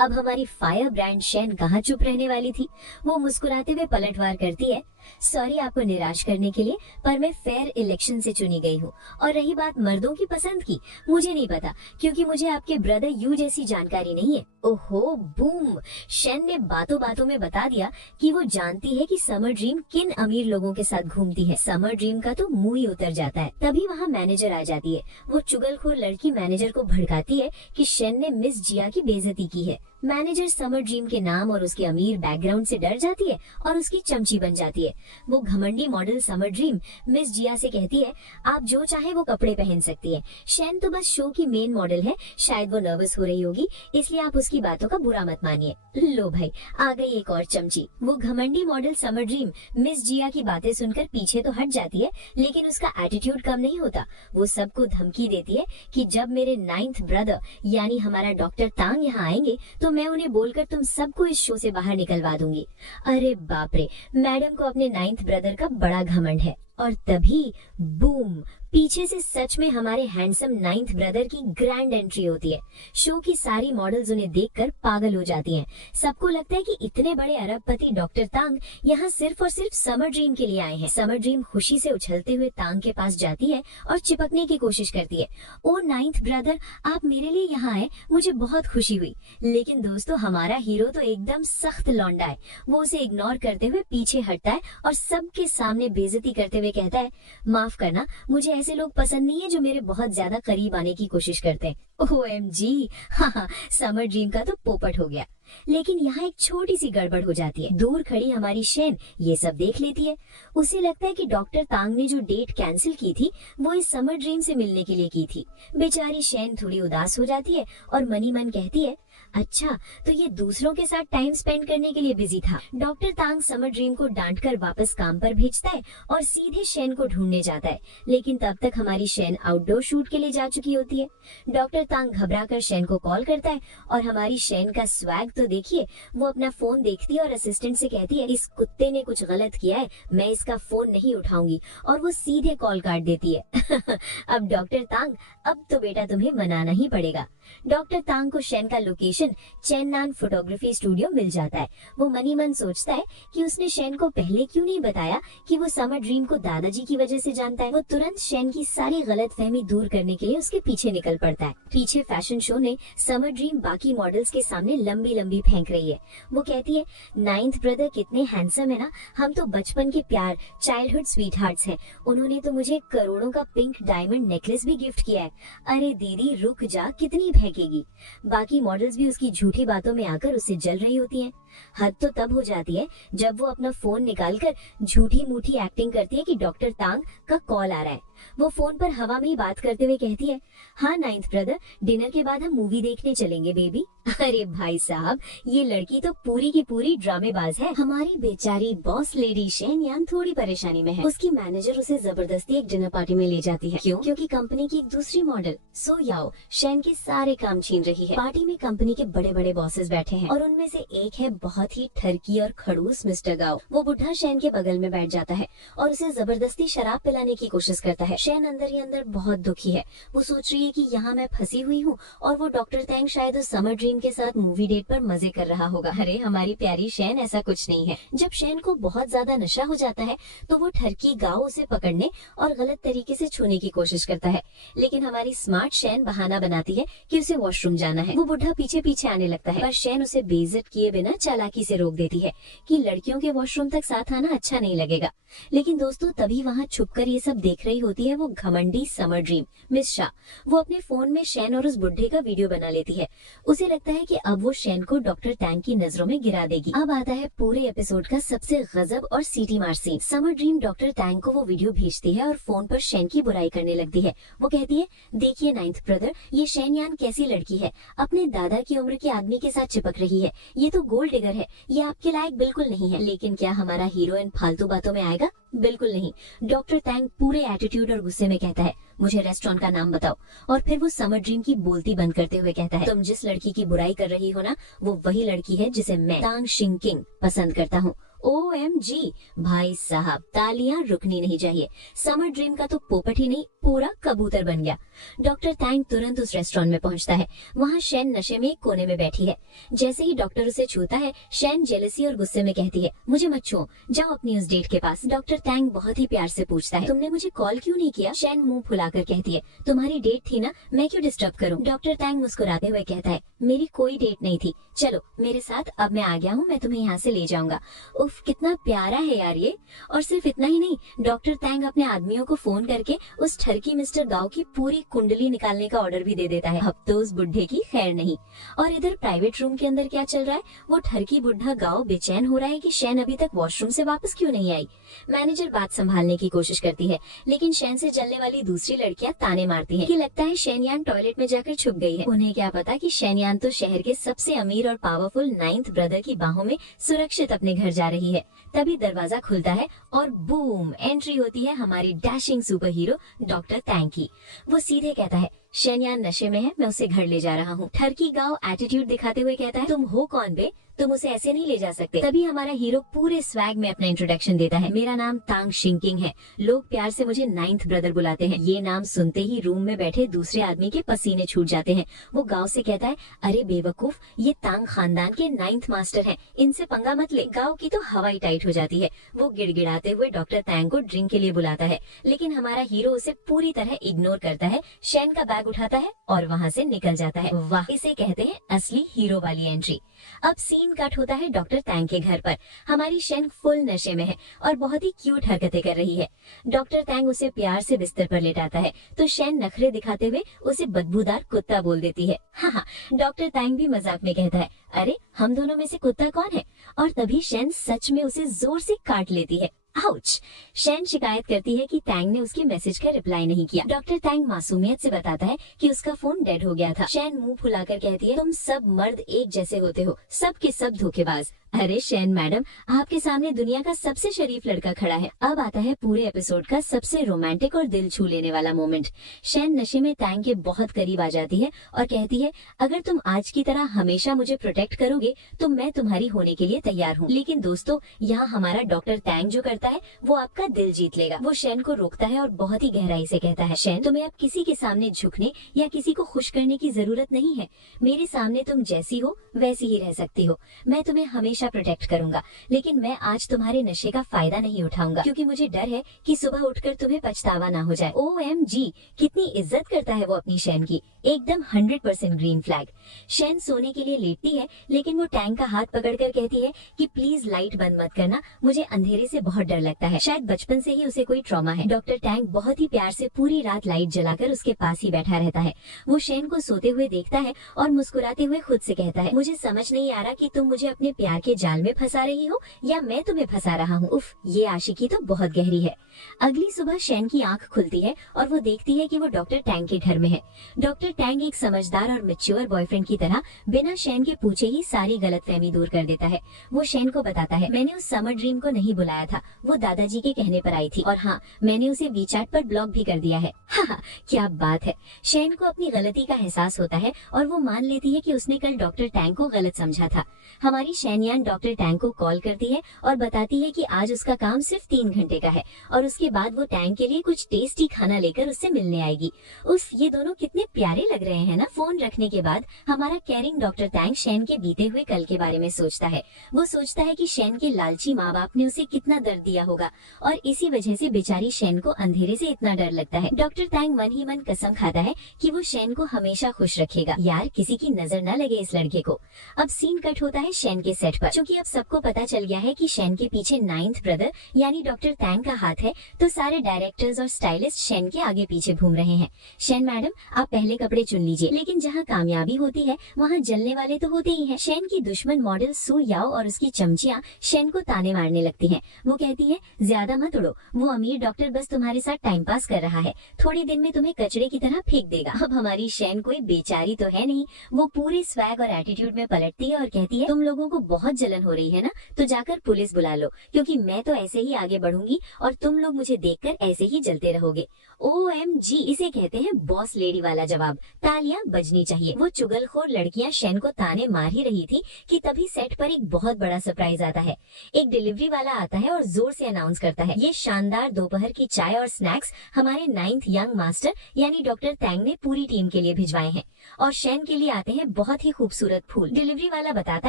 अब हमारी फायर ब्रांड शैन कहाँ चुप रहने वाली थी। वो मुस्कुराते हुए पलटवार करती है, सॉरी आपको निराश करने के लिए, पर मैं फेयर इलेक्शन से चुनी गई हूँ। और रही बात मर्दों की पसंद की, मुझे नहीं पता, क्योंकि मुझे आपके ब्रदर यू जैसी जानकारी नहीं है। ओहो बूम! शैन ने बातों बातों में बता दिया कि वो जानती है कि समर ड्रीम किन अमीर लोगों के साथ घूमती है। समर ड्रीम का तो मुंह ही उतर जाता है। तभी वहाँ मैनेजर आ जाती है। वो चुगलखोर लड़की मैनेजर को भड़काती है कि शैन ने मिस जिया की बेइज्जती की है। मैनेजर समर ड्रीम के नाम और उसके अमीर बैकग्राउंड से डर जाती है और उसकी चमची बन जाती है। वो घमंडी मॉडल समर ड्रीम मिस जिया से कहती है, आप जो चाहे वो कपड़े पहन सकती है। शैन तो बस शो की मेन मॉडल है, शायद वो नर्वस हो रही होगी, इसलिए आप उसकी बातों का बुरा मत मानिए। लो भाई, आ गई एक और चमची। वो घमंडी मॉडल समर ड्रीम मिस जिया की बातें सुनकर पीछे तो हट जाती है, लेकिन उसका एटीट्यूड कम नहीं होता। वो सबको धमकी देती है कि जब मेरे 9th ब्रदर यानी हमारा डॉक्टर तांग यहाँ आएंगे तो मैं उन्हें बोलकर तुम सबको इस शो से बाहर निकलवा दूंगी। अरे बाप रे, मैडम को अपने 9th ब्रदर का बड़ा घमंड है। और तभी बूम, पीछे से सच में हमारे हैंडसम 9th ब्रदर की ग्रैंड एंट्री होती है। शो की सारी मॉडल्स उन्हें देखकर पागल हो जाती हैं। सबको लगता है कि इतने बड़े अरबपति डॉक्टर तांग यहाँ सिर्फ और सिर्फ समर ड्रीम के लिए आए हैं। समर ड्रीम खुशी से उछलते हुए तांग के पास जाती है और चिपकने की कोशिश करती है। ओ 9th ब्रदर, आप मेरे लिए यहाँ आए, मुझे बहुत खुशी हुई। लेकिन दोस्तों, हमारा हीरो तो एकदम सख्त लौंडा है। वो उसे इग्नोर करते हुए पीछे हटता है और सबके सामने बेइज्जती करते हुए कहता है, माफ करना, मुझे ऐसे लोग पसंद नहीं है जो मेरे बहुत ज्यादा करीब आने की कोशिश करते हैं। OMG, हाँ, समर ड्रीम का तो पोपट हो गया। लेकिन यहाँ एक छोटी सी गड़बड़ हो जाती है। दूर खड़ी हमारी शैन ये सब देख लेती है। उसे लगता है कि डॉक्टर तांग ने जो डेट कैंसिल की थी वो इस समर ड्रीम से मिलने के लिए की थी। बेचारी शैन थोड़ी उदास हो जाती है और मनी मन कहती है, अच्छा, तो ये दूसरों के साथ टाइम स्पेंड करने के लिए बिजी था। डॉक्टर तांग समर ड्रीम को डांटकर वापस काम पर भेजता है और सीधे शैन को ढूंढने जाता है। लेकिन तब तक हमारी शैन आउटडोर शूट के लिए जा चुकी होती है। डॉक्टर तांग घबराकर शैन को कॉल करता है और हमारी शैन का स्वैग तो देखिए। वो अपना फोन देखती है और असिस्टेंट से कहती है, इस कुत्ते ने कुछ गलत किया है, मैं इसका फोन नहीं उठाऊंगी, और वो सीधे कॉल काट देती है। अब डॉक्टर तांग, अब तो बेटा तुम्हें मनाना ही पड़ेगा। डॉक्टर तांग को शैन का लोकेशन चेन्नान फोटोग्राफी स्टूडियो मिल जाता है। वो मनी मन सोचता है कि उसने शैन को पहले क्यों नहीं बताया कि वो समर ड्रीम को दादाजी की वजह से जानता है। वो तुरंत शैन की सारी गलतफहमी दूर करने के लिए उसके पीछे निकल पड़ता है। पीछे फैशन शो ने समर ड्रीम बाकी मॉडल्स के सामने लंबी लंबी फेंक रही है। वो कहती है, 9th ब्रदर कितने हैंडसम है ना, हम तो बचपन के प्यार, चाइल्डहुड स्वीटहार्ट्स हैं। उन्होंने तो मुझे करोड़ों का पिंक डायमंड नेकलेस भी गिफ्ट किया है। अरे दीदी रुक जा, कितनी फेंकेगी। बाकी मॉडल्स भी उसकी झूठी बातों में आकर उससे जल रही होती हैं। हद तो तब हो जाती है जब वो अपना फोन निकालकर झूठी मूठी एक्टिंग करती है कि डॉक्टर तांग का कॉल आ रहा है। वो फोन पर हवा में ही बात करते हुए कहती है, हाँ 9th ब्रदर, डिनर के बाद हम मूवी देखने चलेंगे बेबी। अरे भाई साहब, ये लड़की तो पूरी की पूरी ड्रामेबाज है। हमारी बेचारी बॉस लेडी शैन यान थोड़ी परेशानी में है। उसकी मैनेजर उसे जबरदस्ती एक डिनर पार्टी में ले जाती है। क्यों? क्योंकि कंपनी की एक दूसरी मॉडल सो याओ शैन के सारे काम छीन रही है। पार्टी में कंपनी के बड़े बड़े बॉसेस बैठे हैं और उनमें से एक है बहुत ही ठरकी और खड़ूस मिस्टर गाओ। वो बुढ़ा शैन के बगल में बैठ जाता है और उसे जबरदस्ती शराब पिलाने की कोशिश करता है। शैन अंदर ही अंदर बहुत दुखी है। वो सोच रही है कि यहाँ मैं फंसी हुई हूँ और वो डॉक्टर तैंग शायद उस समर ड्रीम के साथ मूवी डेट पर मजे कर रहा होगा। अरे हमारी प्यारी शैन, ऐसा कुछ नहीं है। जब शैन को बहुत ज्यादा नशा हो जाता है तो वो ठरकी गाओ उसे पकड़ने और गलत तरीके से छूने की कोशिश करता है। लेकिन हमारी स्मार्ट शैन बहाना बनाती है कि उसे वॉशरूम जाना है। वो बुढ़ा पीछे पीछे आने लगता है, पर शैन उसे बेइज्जत किए बिना चालाकी से रोक देती है कि लड़कियों के वॉशरूम तक साथ आना अच्छा नहीं लगेगा। लेकिन दोस्तों, तभी वहाँ छुपकर ये सब देख रही होती होती है वो घमंडी समर ड्रीम मिस शाह। वो अपने फोन में शैन और उस बुढ़े का वीडियो बना लेती है। उसे लगता है कि अब वो शैन को डॉक्टर टैंग की नजरों में गिरा देगी। अब आता है पूरे एपिसोड का सबसे गजब और सीटी मार सीन। समर ड्रीम डॉक्टर टैंग को वो वीडियो भेजती है और फोन पर शैन की बुराई करने लगती है। वो कहती है, देखिए नाइन्थ ब्रदर, ये शैन यान कैसी लड़की है, अपने दादा की उम्र के आदमी के साथ चिपक रही है, ये तो गोल्ड डिगर है, ये आपके लायक बिल्कुल नहीं है। लेकिन क्या हमारा हीरो इन फालतू बातों में आएगा? बिल्कुल नहीं। डॉक्टर टैंग पूरे एटीट्यूड और गुस्से में कहता है, मुझे रेस्टोरेंट का नाम बताओ। और फिर वो समर ड्रीम की बोलती बंद करते हुए कहता है, तुम जिस लड़की की बुराई कर रही हो ना, वो वही लड़की है जिसे मैं तांग शिंकिंग पसंद करता हूँ। OMG भाई साहब, तालियां रुकनी नहीं चाहिए। समर ड्रीम का तो पोपट ही नहीं, पूरा कबूतर बन गया। डॉक्टर टैंग तुरंत उस रेस्टोरेंट में पहुंचता है। वहाँ शैन नशे में एक कोने में बैठी है। जैसे ही डॉक्टर उसे छूता है, शैन जेलसी और गुस्से में कहती है, मुझे मत छुओ, जाओ अपनी उस डेट के पास। डॉक्टर टैंग बहुत ही प्यार से पूछता है, तुमने मुझे कॉल क्यों नहीं किया? शैन मुंह फुलाकर कहती है, तुम्हारी डेट थी ना, मैं क्यों डिस्टर्ब करूँ? डॉक्टर टैंग मुस्कुराते हुए कहता है, मेरी कोई डेट नहीं थी, चलो मेरे साथ, अब मैं आ गया हूँ, मैं तुम्हें यहाँ से ले जाऊंगा। उफ, कितना प्यारा है यार ये। और सिर्फ इतना ही नहीं, डॉक्टर टैंग अपने आदमियों को फोन करके उस ठरकी मिस्टर गाओ की पूरी कुंडली निकालने का ऑर्डर भी दे देता है। अब तो उस बुढ़े की खैर नहीं। और इधर प्राइवेट रूम के अंदर क्या चल रहा है? वो ठरकी बुढ़ा गाओ बेचैन हो रहा है कि शैन अभी तक वॉशरूम से वापस क्यों नहीं आई। मैनेजर बात संभालने की कोशिश करती है, लेकिन शैन से जलने वाली दूसरी लड़कियां ताने मारती हैं कि लगता है शैनयान टॉयलेट में जाकर छुप गई है। उन्हें क्या पता कि शैनयान तो शहर के सबसे अमीर और पावरफुल नाइन्थ ब्रदर की बाहों में सुरक्षित अपने घर जा रही है। तभी दरवाजा खुलता है और बूम, एंट्री होती है हमारी dashing super hero doctor Tang की। वो सीधे कहता है, शैनयान नशे में है, मैं उसे घर ले जा रहा हूँ। ठरकी गांव एटीट्यूड दिखाते हुए कहता है, तुम हो कौन बे, तुम उसे ऐसे नहीं ले जा सकते। तभी हमारा हीरो पूरे स्वैग में अपना इंट्रोडक्शन देता है, मेरा नाम तांग शिंकिंग है, लोग प्यार से मुझे नाइन्थ ब्रदर बुलाते हैं। ये नाम सुनते ही रूम में बैठे दूसरे आदमी के पसीने छूट जाते हैं। वो गाँव से कहता है, अरे बेवकूफ, ये तांग खानदान के नाइन्थ मास्टर हैं, इनसे पंगा मत ले। गाँव की तो हवाई टाइट हो जाती है। वो गिड़गिड़ाते हुए डॉक्टर टैंग को ड्रिंक के लिए बुलाता है, लेकिन हमारा हीरो उसे पूरी तरह इग्नोर करता है, शैन का बैग उठाता है और वहाँ से निकल जाता है। वाह, इसे कहते हैं असली हीरो वाली एंट्री। अब सीन कट होता है डॉक्टर टैंग के घर पर। हमारी शैन फुल नशे में है और बहुत ही क्यूट हरकतें कर रही है। डॉक्टर टैंग उसे प्यार से बिस्तर पर लेटाता है तो शैन नखरे दिखाते हुए उसे बदबूदार कुत्ता बोल देती है। हाँ, डॉक्टर टैंग भी मजाक में कहता है, अरे हम दोनों में से कुत्ता कौन है? और तभी शैन सच में उसे जोर से काट लेती है। आउच! शैन शिकायत करती है कि टैंग ने उसके मैसेज का रिप्लाई नहीं किया। डॉक्टर टैंग मासूमियत से बताता है कि उसका फोन डेड हो गया था। शैन मुंह फुलाकर कहती है, तुम सब मर्द एक जैसे होते हो, सब के सब धोखेबाज। अरे शैन मैडम, आपके सामने दुनिया का सबसे शरीफ लड़का खड़ा है। अब आता है पूरे एपिसोड का सबसे रोमांटिक और दिल छू लेने वाला मोमेंट। शैन नशे में टैंग के बहुत करीब आ जाती है और कहती है, अगर तुम आज की तरह हमेशा मुझे प्रोटेक्ट करोगे तो मैं तुम्हारी होने के लिए तैयार हूँ। लेकिन दोस्तों, यहाँ हमारा डॉक्टर टैंग जो करता है वो आपका दिल जीत लेगा। वो शैन को रोकता है और बहुत ही गहराई से कहता है, शैन, तुम्हें अब किसी के सामने झुकने या किसी को खुश करने की जरूरत नहीं है। मेरे सामने तुम जैसी हो वैसी ही रह सकती हो। मैं तुम्हें हमेशा प्रोटेक्ट करूंगा, लेकिन मैं आज तुम्हारे नशे का फायदा नहीं उठाऊंगा, क्योंकि मुझे डर है कि सुबह उठकर तुम्हें पछतावा ना हो जाए। OMG, कितनी इज्जत करता है वो अपनी शैन की, एकदम 100% ग्रीन फ्लैग। शैन सोने के लिए लेटती है, लेकिन वो टैंग का हाथ पकड़कर कहती है कि प्लीज लाइट बंद मत करना, मुझे अंधेरे से बहुत डर लगता है। शायद बचपन से ही उसे कोई ट्रॉमा है। डॉक्टर टैंग बहुत ही प्यार से पूरी रात लाइट जलाकर उसके पास ही बैठा रहता है। वो शैन को सोते हुए देखता है और मुस्कुराते हुए खुद से कहता है, मुझे समझ नहीं आ रहा कि तुम मुझे अपने प्यार के जाल में फंसा रही हो या मैं तुम्हें फंसा रहा हूँ। उफ, ये आशिकी तो बहुत गहरी है। अगली सुबह शैन की आंख खुलती है और वो देखती है कि वो डॉक्टर टैंग के घर में है। डॉक्टर टैंग एक समझदार और मैच्योर बॉयफ्रेंड की तरह बिना शैन के पूछे ही सारी गलतफहमी दूर कर देता है। वो शैन को बताता है, मैंने उस समर ड्रीम को नहीं बुलाया था, वो दादाजी के कहने पर आई थी, और हाँ, मैंने उसे वीचैट पर ब्लॉक भी कर दिया है। हाँ, क्या बात है। शैन को अपनी गलती का एहसास होता है और वो मान लेती है कि उसने कल डॉक्टर टैंग को गलत समझा था। हमारी शैनयान डॉक्टर टैंग को कॉल करती है और बताती है कि आज उसका काम सिर्फ 3 घंटे का है और उसके बाद वो टैंग के लिए कुछ टेस्टी खाना लेकर उससे मिलने आएगी। उफ, ये दोनों कितने प्यारे लग रहे हैं ना। फोन रखने के बाद हमारा केयरिंग डॉक्टर टैंग शैन के बीते हुए कल के बारे में सोचता है। वो सोचता है कि शैन के लालची माँ बाप ने उसे कितना दर्द दिया होगा और इसी वजह से बेचारी शैन को अंधेरे से इतना डर लगता है। डॉक्टर टैंग मन ही मन कसम खाता है कि वो शैन को हमेशा खुश रखेगा। यार, किसी की नजर न लगे इस लड़के को। अब सीन कट होता है शैन के सेट पर। पर। चूंकि अब सबको पता चल गया है कि शेन के पीछे 9th ब्रदर यानी डॉक्टर टैंग का हाथ है, तो सारे डायरेक्टर्स और स्टाइलिस्ट शेन के आगे पीछे घूम रहे हैं। शेन मैडम, आप पहले कपड़े चुन लीजिए। लेकिन जहाँ कामयाबी होती है वहाँ जलने वाले तो होते ही हैं। शेन की दुश्मन मॉडल सू याओ और उसकी चमचियाँ शेन को ताने मारने लगती हैं। वो कहती है, ज्यादा मत उड़ो, वो अमीर डॉक्टर बस तुम्हारे साथ टाइम पास कर रहा है, थोड़ी दिन में तुम्हें कचरे की तरह फेंक देगा। अब हमारी शेन कोई बेचारी तो है नहीं, वो पूरे स्वैग और एटीट्यूड में पलटती है और कहती है, तुम लोगों को बहुत जलन हो रही है ना, तो जाकर पुलिस बुला लो, क्योंकि मैं तो ऐसे ही आगे बढ़ूंगी और तुम लोग मुझे देखकर ऐसे ही जलते रहोगे। OMG, इसे कहते हैं बॉस लेडी वाला जवाब। तालियां बजनी चाहिए। वो चुगलखोर लड़कियां शेन को ताने मार ही रही थी कि तभी सेट पर एक बहुत बड़ा सरप्राइज आता है। एक डिलीवरी वाला आता है और जोर से अनाउंस करता है, ये शानदार दोपहर की चाय और स्नैक्स हमारे 9th यंग मास्टर यानी डॉक्टर टैंग ने पूरी टीम के लिए भिजवाए हैं। और शेन के लिए आते हैं बहुत ही खूबसूरत फूल। डिलीवरी वाला बताता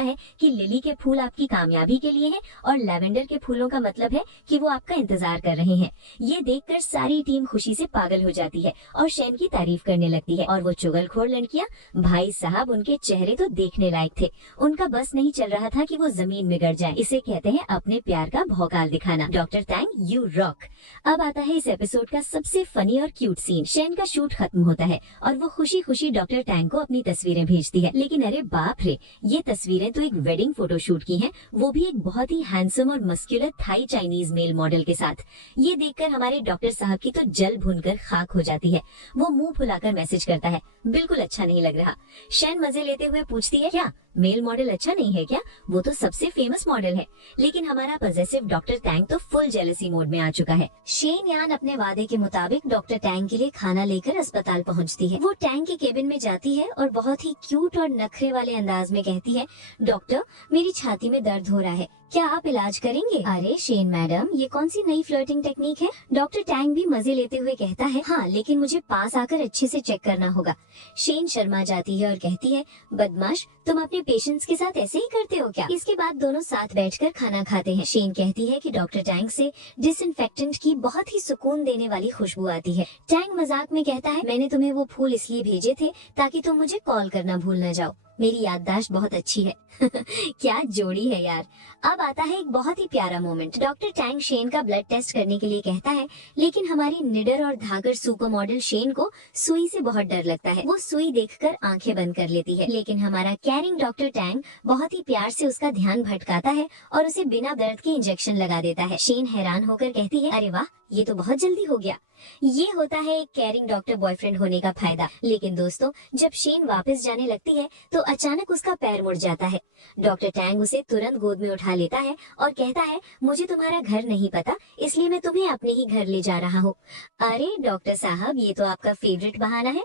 है कि लिली के फूल आपकी कामयाबी के लिए हैं और लैवेंडर के फूलों का मतलब है कि वो आपका इंतजार कर रहे हैं। ये देखकर सारी टीम खुशी से पागल हो जाती है और शेन की तारीफ करने लगती है। और वो चुगलखोर लड़कियां, भाई साहब, उनके चेहरे तो देखने लायक थे। उनका बस नहीं चल रहा था कि वो जमीन में गिर जाए। इसे कहते हैं अपने प्यार का भौकाल दिखाना। Doctor Tang, you rock. अब आता है इस एपिसोड का सबसे फनी और क्यूट सीन। शेन का शूट खत्म होता है और वो खुशी खुशी डॉक्टर टैंग को अपनी तस्वीरें भेजती है। लेकिन अरे बाप रे, ये तस्वीरें तो एक वेडिंग फोटोशूट की हैं, वो भी एक बहुत ही हैंडसम और muscular Thai Chinese male model के साथ। ये देखकर हमारे डॉक्टर साहब की तो जल भुनकर खाक हो जाती है। वो मुंह फुलाकर मैसेज करता है, बिल्कुल अच्छा नहीं लग रहा। शेन मजे लेते हुए पूछती है, क्या मेल मॉडल अच्छा नहीं है क्या? वो तो सबसे फेमस मॉडल है। लेकिन हमारा पॉजेसिव डॉक्टर टैंग तो फुल जेलसी मोड में आ चुका है। शेन यान अपने वादे के मुताबिक डॉक्टर टैंग के लिए खाना लेकर अस्पताल पहुंचती है। वो टैंग के केबिन में जाती है और बहुत ही क्यूट और नखरे वाले अंदाज में कहती है, डॉक्टर, मेरी छाती में दर्द हो रहा है, क्या आप इलाज करेंगे? अरे शेन मैडम, ये कौन सी नई फ्लर्टिंग टेक्निक है? डॉक्टर टैंग भी मजे लेते हुए कहता है, हाँ, लेकिन मुझे पास आकर अच्छे से चेक करना होगा। शेन शर्मा जाती है और कहती है, बदमाश, तुम अपने पेशेंट्स के साथ ऐसे ही करते हो क्या? इसके बाद दोनों साथ बैठकर खाना खाते हैं। शेन कहती है कि डॉक्टर टैंग से डिसइंफेक्टेंट की बहुत ही सुकून देने वाली खुशबू आती है। टैंग मजाक में कहता है, मैंने तुम्हें वो फूल इसलिए भेजे थे ताकि तुम मुझे कॉल करना भूल न जाओ। मेरी याददाश्त बहुत अच्छी है। क्या जोड़ी है यार। अब आता है एक बहुत ही प्यारा मोमेंट। डॉक्टर टैंग शेन का ब्लड टेस्ट करने के लिए कहता है, लेकिन हमारी निडर और धागर सुपर मॉडल शेन को सुई से बहुत डर लगता है। वो सुई देखकर आंखें बंद कर लेती है। लेकिन हमारा कैरिंग डॉक्टर टैंग बहुत ही प्यार से उसका ध्यान भटकाता है और उसे बिना दर्द के इंजेक्शन लगा देता है। शेन हैरान होकर कहती है, अरे वाह, ये तो बहुत जल्दी हो गया। ये होता है एक कैरिंग डॉक्टर बॉयफ्रेंड होने का फायदा। लेकिन दोस्तों, जब शेन वापस जाने लगती है तो अचानक उसका पैर मुड़ जाता है। डॉक्टर टैंग उसे तुरंत गोद में उठा लेता है और कहता है, मुझे तुम्हारा घर नहीं पता, इसलिए मैं तुम्हें अपने ही घर ले जा रहा हूँ। अरे डॉक्टर साहब, ये तो आपका फेवरेट बहाना है।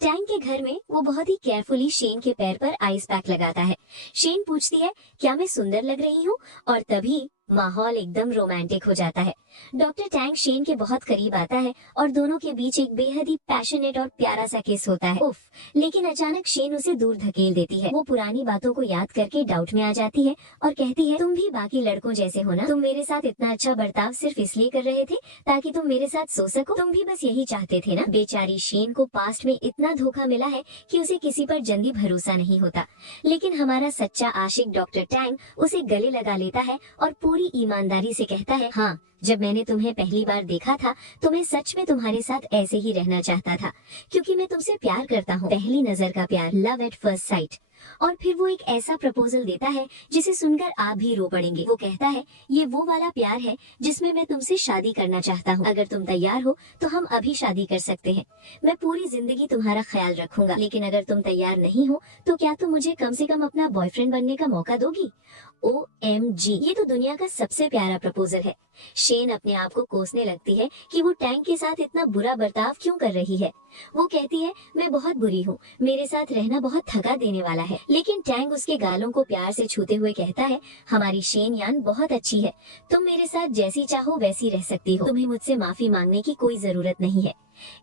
टैंग के घर में वो बहुत ही केयरफुली शेन के पैर पर आइस पैक लगाता है। शेन पूछती है, क्या मैं सुंदर लग रही हूँ? और तभी माहौल एकदम रोमांटिक हो जाता है। डॉक्टर टैंग शेन के बहुत करीब आता है और दोनों के बीच एक बेहद ही पैशनेट और प्यारा सा किस होता है। उफ, लेकिन अचानक शेन उसे दूर धकेल देती है। वो पुरानी बातों को याद करके डाउट में आ जाती है और कहती है, तुम भी बाकी लड़कों जैसे हो ना? तुम मेरे साथ इतना अच्छा बर्ताव सिर्फ इसलिए कर रहे थे ताकि तुम मेरे साथ सो सको? तुम भी बस यही चाहते थे ना? बेचारी शेन को पास्ट में इतना धोखा मिला है कि उसे किसी पर जल्दी भरोसा नहीं होता। लेकिन हमारा सच्चा आशिक डॉक्टर टैंग उसे गले लगा लेता है और पूरी ईमानदारी से कहता है, हाँ, जब मैंने तुम्हें पहली बार देखा था तो मैं सच में तुम्हारे साथ ऐसे ही रहना चाहता था, क्योंकि मैं तुमसे प्यार करता हूँ। पहली नजर का प्यार, लव एट फर्स्ट साइट। और फिर वो एक ऐसा प्रपोजल देता है जिसे सुनकर आप भी रो पड़ेंगे। वो कहता है, ये वो वाला प्यार है जिसमें मैं तुमसे शादी करना चाहता हूँ। अगर तुम तैयार हो तो हम अभी शादी कर सकते हैं। मैं पूरी जिंदगी तुम्हारा ख्याल रखूंगा। लेकिन अगर तुम तैयार नहीं हो तो क्या तुम मुझे कम से कम अपना बॉयफ्रेंड बनने का मौका दोगी? OMG, ये तो दुनिया का सबसे प्यारा प्रपोजल है। शेन अपने आप को कोसने लगती है कि वो टैंग के साथ इतना बुरा बर्ताव क्यों कर रही है। वो कहती है, मैं बहुत बुरी हूँ, मेरे साथ रहना बहुत थका देने वाला है। लेकिन टैंग उसके गालों को प्यार से छूते हुए कहता है, हमारी शेन यान बहुत अच्छी है, तुम मेरे साथ जैसी चाहो वैसी रह सकती हो, तुम्हें मुझसे माफी मांगने की कोई जरूरत नहीं है।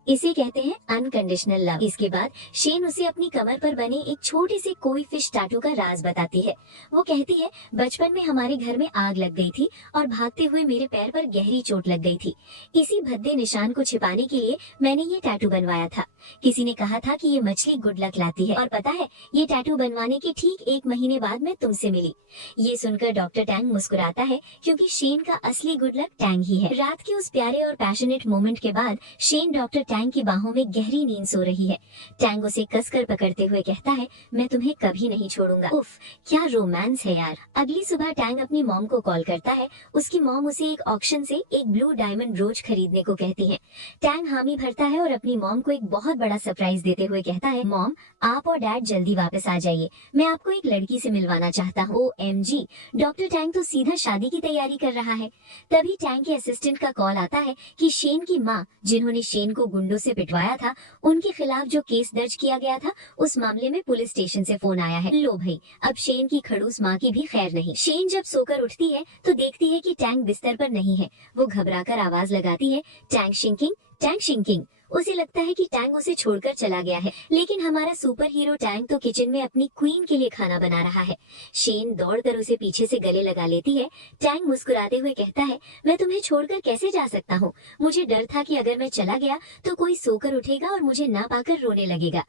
इसे कहते हैं अनकंडीशनल लव। इसके बाद शेन उसे अपनी कमर पर बने एक छोटे से कोई फिश टैटू का राज बताती है। वो कहती है, बचपन में हमारे घर में आग लग गई थी और भागते हुए मेरे पैर पर गहरी चोट लग गई थी। इसी भद्दे निशान को छिपाने के लिए मैंने ये टैटू बनवाया था। किसी ने कहा था कि ये मछली गुड लक लाती है, और पता है, ये टैटू बनवाने के ठीक 1 महीने बाद मैं तुमसे मिली। ये सुनकर डॉक्टर टैंग मुस्कुराता है, क्योंकि शेन का असली गुड लक टैंग ही है। रात के उस प्यारे और पैशनेट मोमेंट के बाद शेन डॉक्टर टैंग की बाहों में गहरी नींद सो रही है। टैंग उसे कसकर पकड़ते हुए कहता है, मैं तुम्हें कभी नहीं छोड़ूंगा। उफ, क्या रोमांस है यार। अगली सुबह टैंग अपनी मॉम को कॉल करता है। उसकी मॉम उसे एक ऑक्शन से एक ब्लू डायमंड ब्रोच खरीदने को कहती है। टैंग हामी भरता है और अपनी मॉम को एक बहुत बड़ा सरप्राइज देते हुए कहता है, मॉम, आप और डैड जल्दी वापस आ जाइए, मैं आपको एक लड़की से मिलवाना चाहता हूँ। OMG, डॉक्टर टैंग तो सीधा शादी की तैयारी कर रहा है। तभी टैंग के असिस्टेंट का कॉल आता है कि शेन की माँ, जिन्होंने शेन को गुंडों से पिटवाया था, उनके खिलाफ जो केस दर्ज किया गया था, उस मामले में पुलिस स्टेशन से फोन आया है। लो भाई, अब शेन की खड़ूस माँ की भी खैर नहीं। शेन जब सोकर उठती है तो देखती है कि टैंग बिस्तर पर नहीं है। वो घबराकर आवाज लगाती है, टैंग शिंकिंग, टैंग शिंकिंग। उसे लगता है कि टैंग उसे छोड़कर चला गया है, लेकिन हमारा सुपर हीरो टैंग तो किचन में अपनी क्वीन के लिए खाना बना रहा है। शेन दौड़कर उसे पीछे से गले लगा लेती है। टैंग मुस्कुराते हुए कहता है, मैं तुम्हें छोड़कर कैसे जा सकता हूँ? मुझे डर था कि अगर मैं चला गया तो कोई सोकर उठेगा और मुझे ना पाकर रोने लगेगा।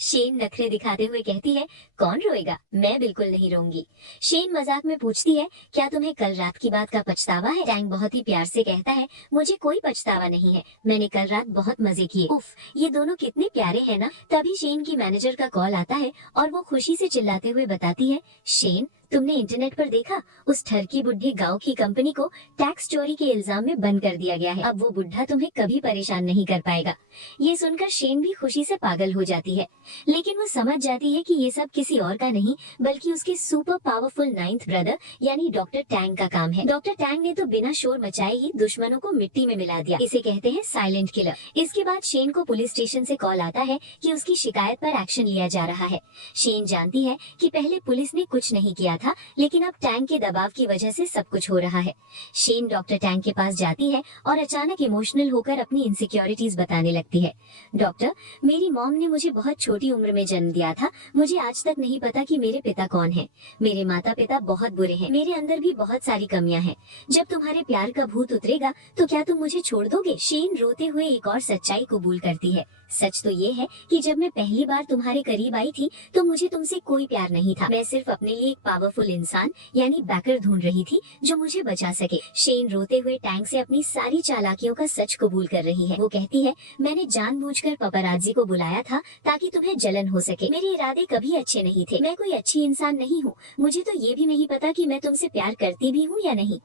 शेन नखरे दिखाते हुए कहती है, कौन रोएगा? मैं बिल्कुल नहीं रोऊंगी। शेन मजाक में पूछती है, क्या तुम्हें कल रात की बात का पछतावा है? टैंग बहुत ही प्यार से कहता है, मुझे कोई पछतावा नहीं है, मैंने कल रात बहुत मजे किए। उफ, ये दोनों कितने प्यारे हैं ना। तभी शेन की मैनेजर का कॉल आता है और वो खुशी से चिल्लाते हुए बताती है, शेन, तुमने इंटरनेट पर देखा, उस ठरकी बुढ़े गांव की कंपनी को टैक्स चोरी के इल्जाम में बंद कर दिया गया है। अब वो बुढ़ा तुम्हें कभी परेशान नहीं कर पाएगा। ये सुनकर शेन भी खुशी से पागल हो जाती है, लेकिन वो समझ जाती है कि ये सब किसी और का नहीं, बल्कि उसके सुपर पावरफुल 9th ब्रदर यानी डॉक्टर टैंग का काम है। डॉक्टर टैंग ने तो बिना शोर मचाए ही दुश्मनों को मिट्टी में मिला दिया। इसे कहते हैं साइलेंट किलर। इसके बाद शेन को पुलिस स्टेशन से कॉल आता है कि उसकी शिकायत पर एक्शन लिया जा रहा है। शेन जानती है कि पहले पुलिस ने कुछ नहीं किया था, लेकिन अब टैंग के दबाव की वजह से सब कुछ हो रहा है। शेन डॉक्टर टैंग के पास जाती है और अचानक इमोशनल होकर अपनी इनसिक्योरिटीज बताने लगती है। डॉक्टर, मेरी मॉम ने मुझे बहुत छोटी उम्र में जन्म दिया था। मुझे आज तक नहीं पता कि मेरे पिता कौन है। मेरे माता पिता बहुत बुरे हैं। मेरे अंदर भी बहुत सारी कमियां हैं। जब तुम्हारे प्यार का भूत उतरेगा तो क्या तुम मुझे छोड़ दोगे? शेन रोते हुए एक और सच्चाई कबूल करती है। सच तो ये है कि जब मैं पहली बार तुम्हारे करीब आई थी तो मुझे तुमसे कोई प्यार नहीं था। मैं सिर्फ अपने लिए एक पावरफुल इंसान यानी बैकर ढूंढ रही थी जो मुझे बचा सके। शेन रोते हुए टैंग से अपनी सारी चालाकियों का सच कबूल कर रही है। वो कहती है, मैंने जानबूझकर पपराजी को बुलाया था ताकि तुम्हें जलन हो सके। मेरे इरादे कभी अच्छे नहीं थे। मैं कोई अच्छी इंसान नहीं हूँ। मुझे तो ये भी नहीं पता कि मैं तुमसे प्यार करती भी हूँ या नहीं।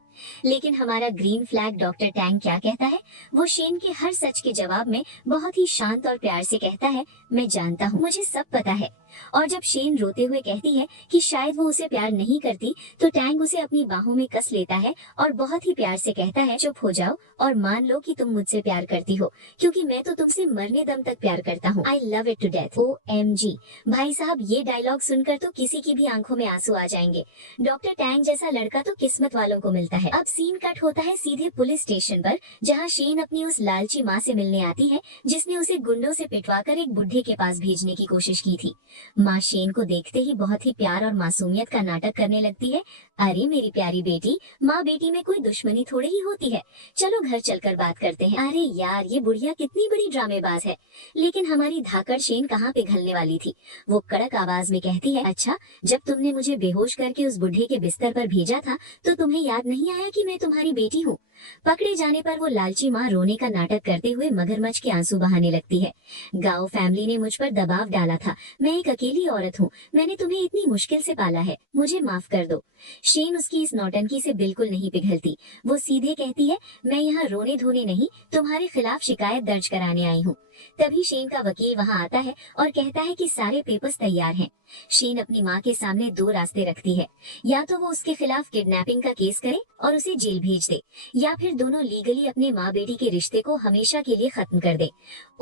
लेकिन हमारा ग्रीन फ्लैग डॉक्टर टैंग क्या कहता है? वो शेन के हर सच के जवाब में बहुत ही शांत और प्यार से कहता है, मैं जानता हूँ, मुझे सब पता है। और जब शेन रोते हुए कहती है कि शायद वो उसे प्यार नहीं करती, तो टैंग उसे अपनी बाहों में कस लेता है और बहुत ही प्यार से कहता है, चुप हो जाओ और मान लो कि तुम मुझसे प्यार करती हो, क्योंकि मैं तो तुमसे मरने दम तक प्यार करता हूँ। I love it to death. OMG, भाई साहब, ये डायलॉग सुनकर तो किसी की भी आंखों में आंसू आ जाएंगे। डॉक्टर टैंग जैसा लड़का तो किस्मत वालों को मिलता है। अब सीन कट होता है सीधे पुलिस स्टेशन पर, जहाँ शेन अपनी उस लालची माँ से मिलने आती है जिसने उसे गुंडों से पिटवाकर एक बुढ़े के पास भेजने की कोशिश की थी। माँ शेन को देखते ही बहुत ही प्यार और मासूमियत का नाटक करने लगती है। अरे मेरी प्यारी बेटी, माँ बेटी में कोई दुश्मनी थोड़ी ही होती है, चलो घर चलकर बात करते हैं। अरे यार, ये बुढ़िया कितनी बड़ी ड्रामेबाज है। लेकिन हमारी धाकड़ शेन कहाँ पिघलने वाली थी। वो कड़क आवाज में कहती है, अच्छा, जब तुमने मुझे बेहोश करके उस बुढ़े के बिस्तर पर भेजा था तो तुम्हें याद नहीं आया कि मैं तुम्हारी बेटी हूँ? पकड़े जाने पर वो लालची माँ रोने का नाटक करते हुए मगरमच्छ के आंसू बहाने लगती है। गांव फैमिली ने मुझ पर दबाव डाला था। मैं एक अकेली औरत हूँ। मैंने तुम्हें इतनी मुश्किल से पाला है। मुझे माफ कर दो। शेन उसकी इस नौटंकी से बिल्कुल नहीं पिघलती। वो सीधे कहती है, मैं यहाँ रोने धोने नहीं, तुम्हारे खिलाफ शिकायत दर्ज कराने आई हूँ। तभी शेन का वकील वहाँ आता है और कहता है कि सारे पेपर्स तैयार हैं। शेन अपनी माँ के सामने दो रास्ते रखती है, या तो वो उसके खिलाफ किडनैपिंग का केस करे और उसे जेल भेज दे, या या फिर दोनों लीगली अपने माँ बेटी के रिश्ते को हमेशा के लिए खत्म कर दे।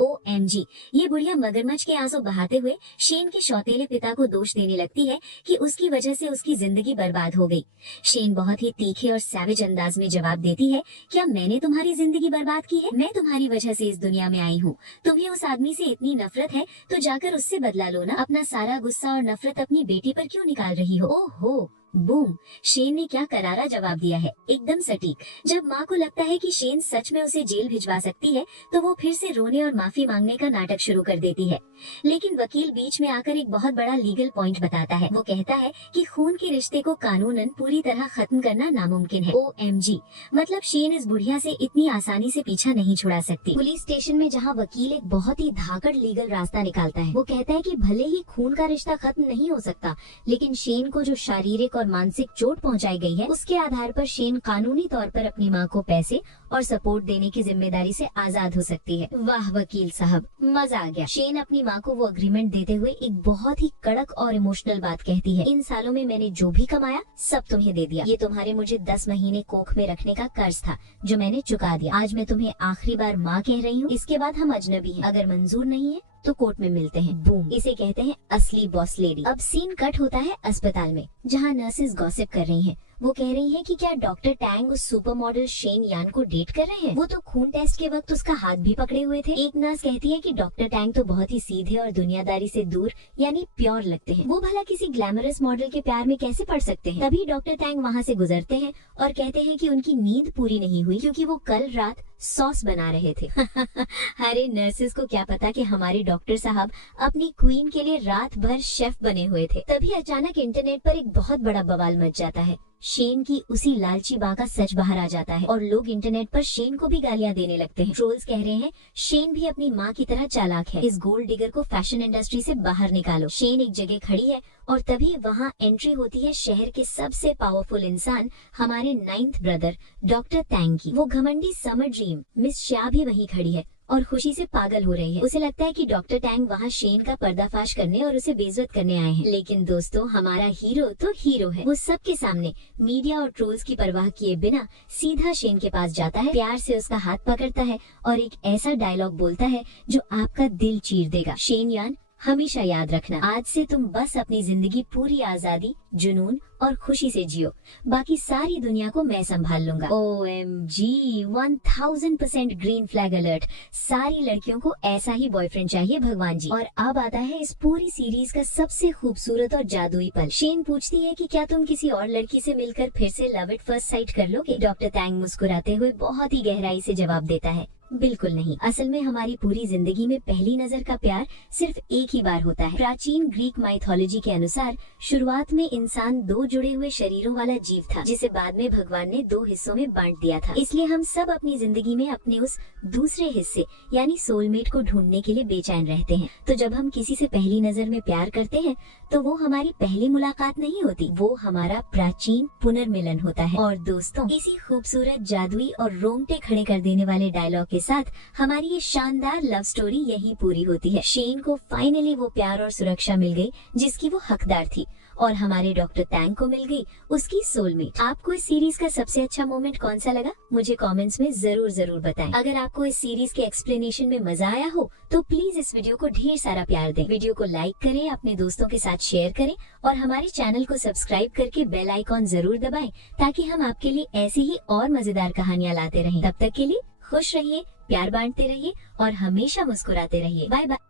OMG, ये बुढ़िया मगरमच्छ के आंसू बहाते हुए शेन के सौतेले पिता को दोष देने लगती है कि उसकी वजह से उसकी जिंदगी बर्बाद हो गई। शेन बहुत ही तीखे और सैवेज अंदाज में जवाब देती है, क्या मैंने तुम्हारी जिंदगी बर्बाद की है? मैं तुम्हारी वजह से इस दुनिया में आई हूँ। तुम्हें उस आदमी से इतनी नफरत है तो जाकर उससे बदला लो ना। अपना सारा गुस्सा और नफरत अपनी बेटी पर क्यों निकाल रही हो? ओहो, बूम, शेन ने क्या करारा जवाब दिया है, एकदम सटीक। जब माँ को लगता है कि शेन सच में उसे जेल भिजवा सकती है तो वो फिर से रोने और माफी मांगने का नाटक शुरू कर देती है। लेकिन वकील बीच में आकर एक बहुत बड़ा लीगल पॉइंट बताता है। वो कहता है कि खून के रिश्ते को कानूनन पूरी तरह खत्म करना नामुमकिन है। OMG, मतलब शेन इस बुढ़िया से इतनी आसानी से पीछा नहीं छुड़ा सकती। पुलिस स्टेशन में जहाँ वकील एक बहुत ही धाकड़ लीगल रास्ता निकालता है। वो कहता है कि भले ही खून का रिश्ता खत्म नहीं हो सकता, लेकिन शेन को जो शारीरिक और मानसिक चोट पहुंचाई गई है, उसके आधार पर शेन कानूनी तौर पर अपनी मां को पैसे और सपोर्ट देने की जिम्मेदारी से आजाद हो सकती है। वाह वकील साहब, मजा आ गया। शेन अपनी मां को वो अग्रीमेंट देते हुए एक बहुत ही कड़क और इमोशनल बात कहती है, इन सालों में मैंने जो भी कमाया सब तुम्हें दे दिया। ये तुम्हारे मुझे 10 महीने कोख में रखने का कर्ज था जो मैंने चुका दिया। आज मैं तुम्हें आखिरी बार माँ कह रही हूँ, इसके बाद हम अजनबी हैं। अगर मंजूर नहीं है तो कोर्ट में मिलते हैं। बूम, इसे कहते हैं असली बॉस लेडी। अब सीन कट होता है अस्पताल में, जहाँ नर्सेज गॉसिप कर रही हैं। वो कह रही है कि क्या डॉक्टर टैंग उस सुपर मॉडल शेन यान को डेट कर रहे हैं? वो तो खून टेस्ट के वक्त उसका हाथ भी पकड़े हुए थे। एक नर्स कहती है कि डॉक्टर टैंग तो बहुत ही सीधे और दुनियादारी से दूर यानी प्योर लगते हैं। वो भला किसी ग्लैमरस मॉडल के प्यार में कैसे पड़ सकते हैं? तभी डॉक्टर टैंग वहाँ से गुजरते हैं और कहते हैं कि उनकी नींद पूरी नहीं हुई क्योंकि वो कल रात सॉस बना रहे थे। अरे नर्सेस को क्या पता कि हमारे डॉक्टर साहब अपनी क्वीन के लिए रात भर शेफ बने हुए थे। तभी अचानक इंटरनेट पर एक बहुत बड़ा बवाल मच जाता है। शेन की उसी लालची माँ का सच बाहर आ जाता है और लोग इंटरनेट पर शेन को भी गालियाँ देने लगते हैं। ट्रोल्स कह रहे हैं शेन भी अपनी माँ की तरह चालाक है, इस गोल्ड डिगर को फैशन इंडस्ट्री से बाहर निकालो। शेन एक जगह खड़ी है और तभी वहाँ एंट्री होती है शहर के सबसे पावरफुल इंसान, हमारे 9th ब्रदर डॉक्टर टैंग की। वो घमंडी समर ड्रीम मिस शाह भी वहीं खड़ी है और खुशी से पागल हो रही है। उसे लगता है कि डॉक्टर टैंग वहाँ शेन का पर्दाफाश करने और उसे बेइज्जत करने आए हैं। लेकिन दोस्तों, हमारा हीरो तो हीरो है। वो सबके सामने मीडिया और ट्रोल्स की परवाह किए बिना सीधा शेन के पास जाता है, प्यार से उसका हाथ पकड़ता है और एक ऐसा डायलॉग बोलता है जो आपका दिल चीर देगा। शेन यान, हमेशा याद रखना, आज से तुम बस अपनी जिंदगी पूरी आजादी, जुनून और खुशी से जियो, बाकी सारी दुनिया को मैं संभाल लूंगा। OMG, 1000% green flag alert. सारी लड़कियों को ऐसा ही बॉयफ्रेंड चाहिए भगवान जी। और अब आता है इस पूरी सीरीज का सबसे खूबसूरत और जादुई पल। शेन पूछती है कि क्या तुम किसी और लड़की से मिलकर फिर से लव एट फर्स्ट साइट कर लोगे? डॉक्टर टैंग मुस्कुराते हुए बहुत ही गहराई से जवाब देता है, बिल्कुल नहीं। असल में हमारी पूरी जिंदगी में पहली नजर का प्यार सिर्फ एक ही बार होता है। प्राचीन ग्रीक माइथोलॉजी के अनुसार शुरुआत में इंसान 2 जुड़े हुए शरीरों वाला जीव था, जिसे बाद में भगवान ने 2 हिस्सों में बांट दिया था। इसलिए हम सब अपनी जिंदगी में अपने उस दूसरे हिस्से यानी सोलमेट को ढूंढने के लिए बेचैन रहते हैं। तो जब हम किसी से पहली नजर में प्यार करते हैं तो वो हमारी पहली मुलाकात नहीं होती, वो हमारा प्राचीन पुनर्मिलन होता है। और दोस्तों, इसी खूबसूरत, जादुई और रोंगटे खड़े कर देने वाले डायलॉग के साथ हमारी ये शानदार लव स्टोरी यही पूरी होती है। शेन को फाइनली वो प्यार और सुरक्षा मिल गई जिसकी वो हकदार थी और हमारे डॉक्टर टैंग को मिल गई उसकी सोलमेट। आपको इस सीरीज का सबसे अच्छा मोमेंट कौन सा लगा? मुझे कमेंट्स में जरूर बताएं। अगर आपको इस सीरीज के एक्सप्लेनेशन में मजा आया हो तो प्लीज इस वीडियो को ढेर सारा प्यार दें। वीडियो को लाइक करें, अपने दोस्तों के साथ शेयर करें और हमारे चैनल को सब्सक्राइब करके बेल आइकॉन जरूर दबाएं ताकि हम आपके लिए ऐसी ही और मजेदार कहानियाँ लाते रहें। तब तक के लिए खुश रहिए, प्यार बांटते रहिए और हमेशा मुस्कुराते रहिए। Bye bye.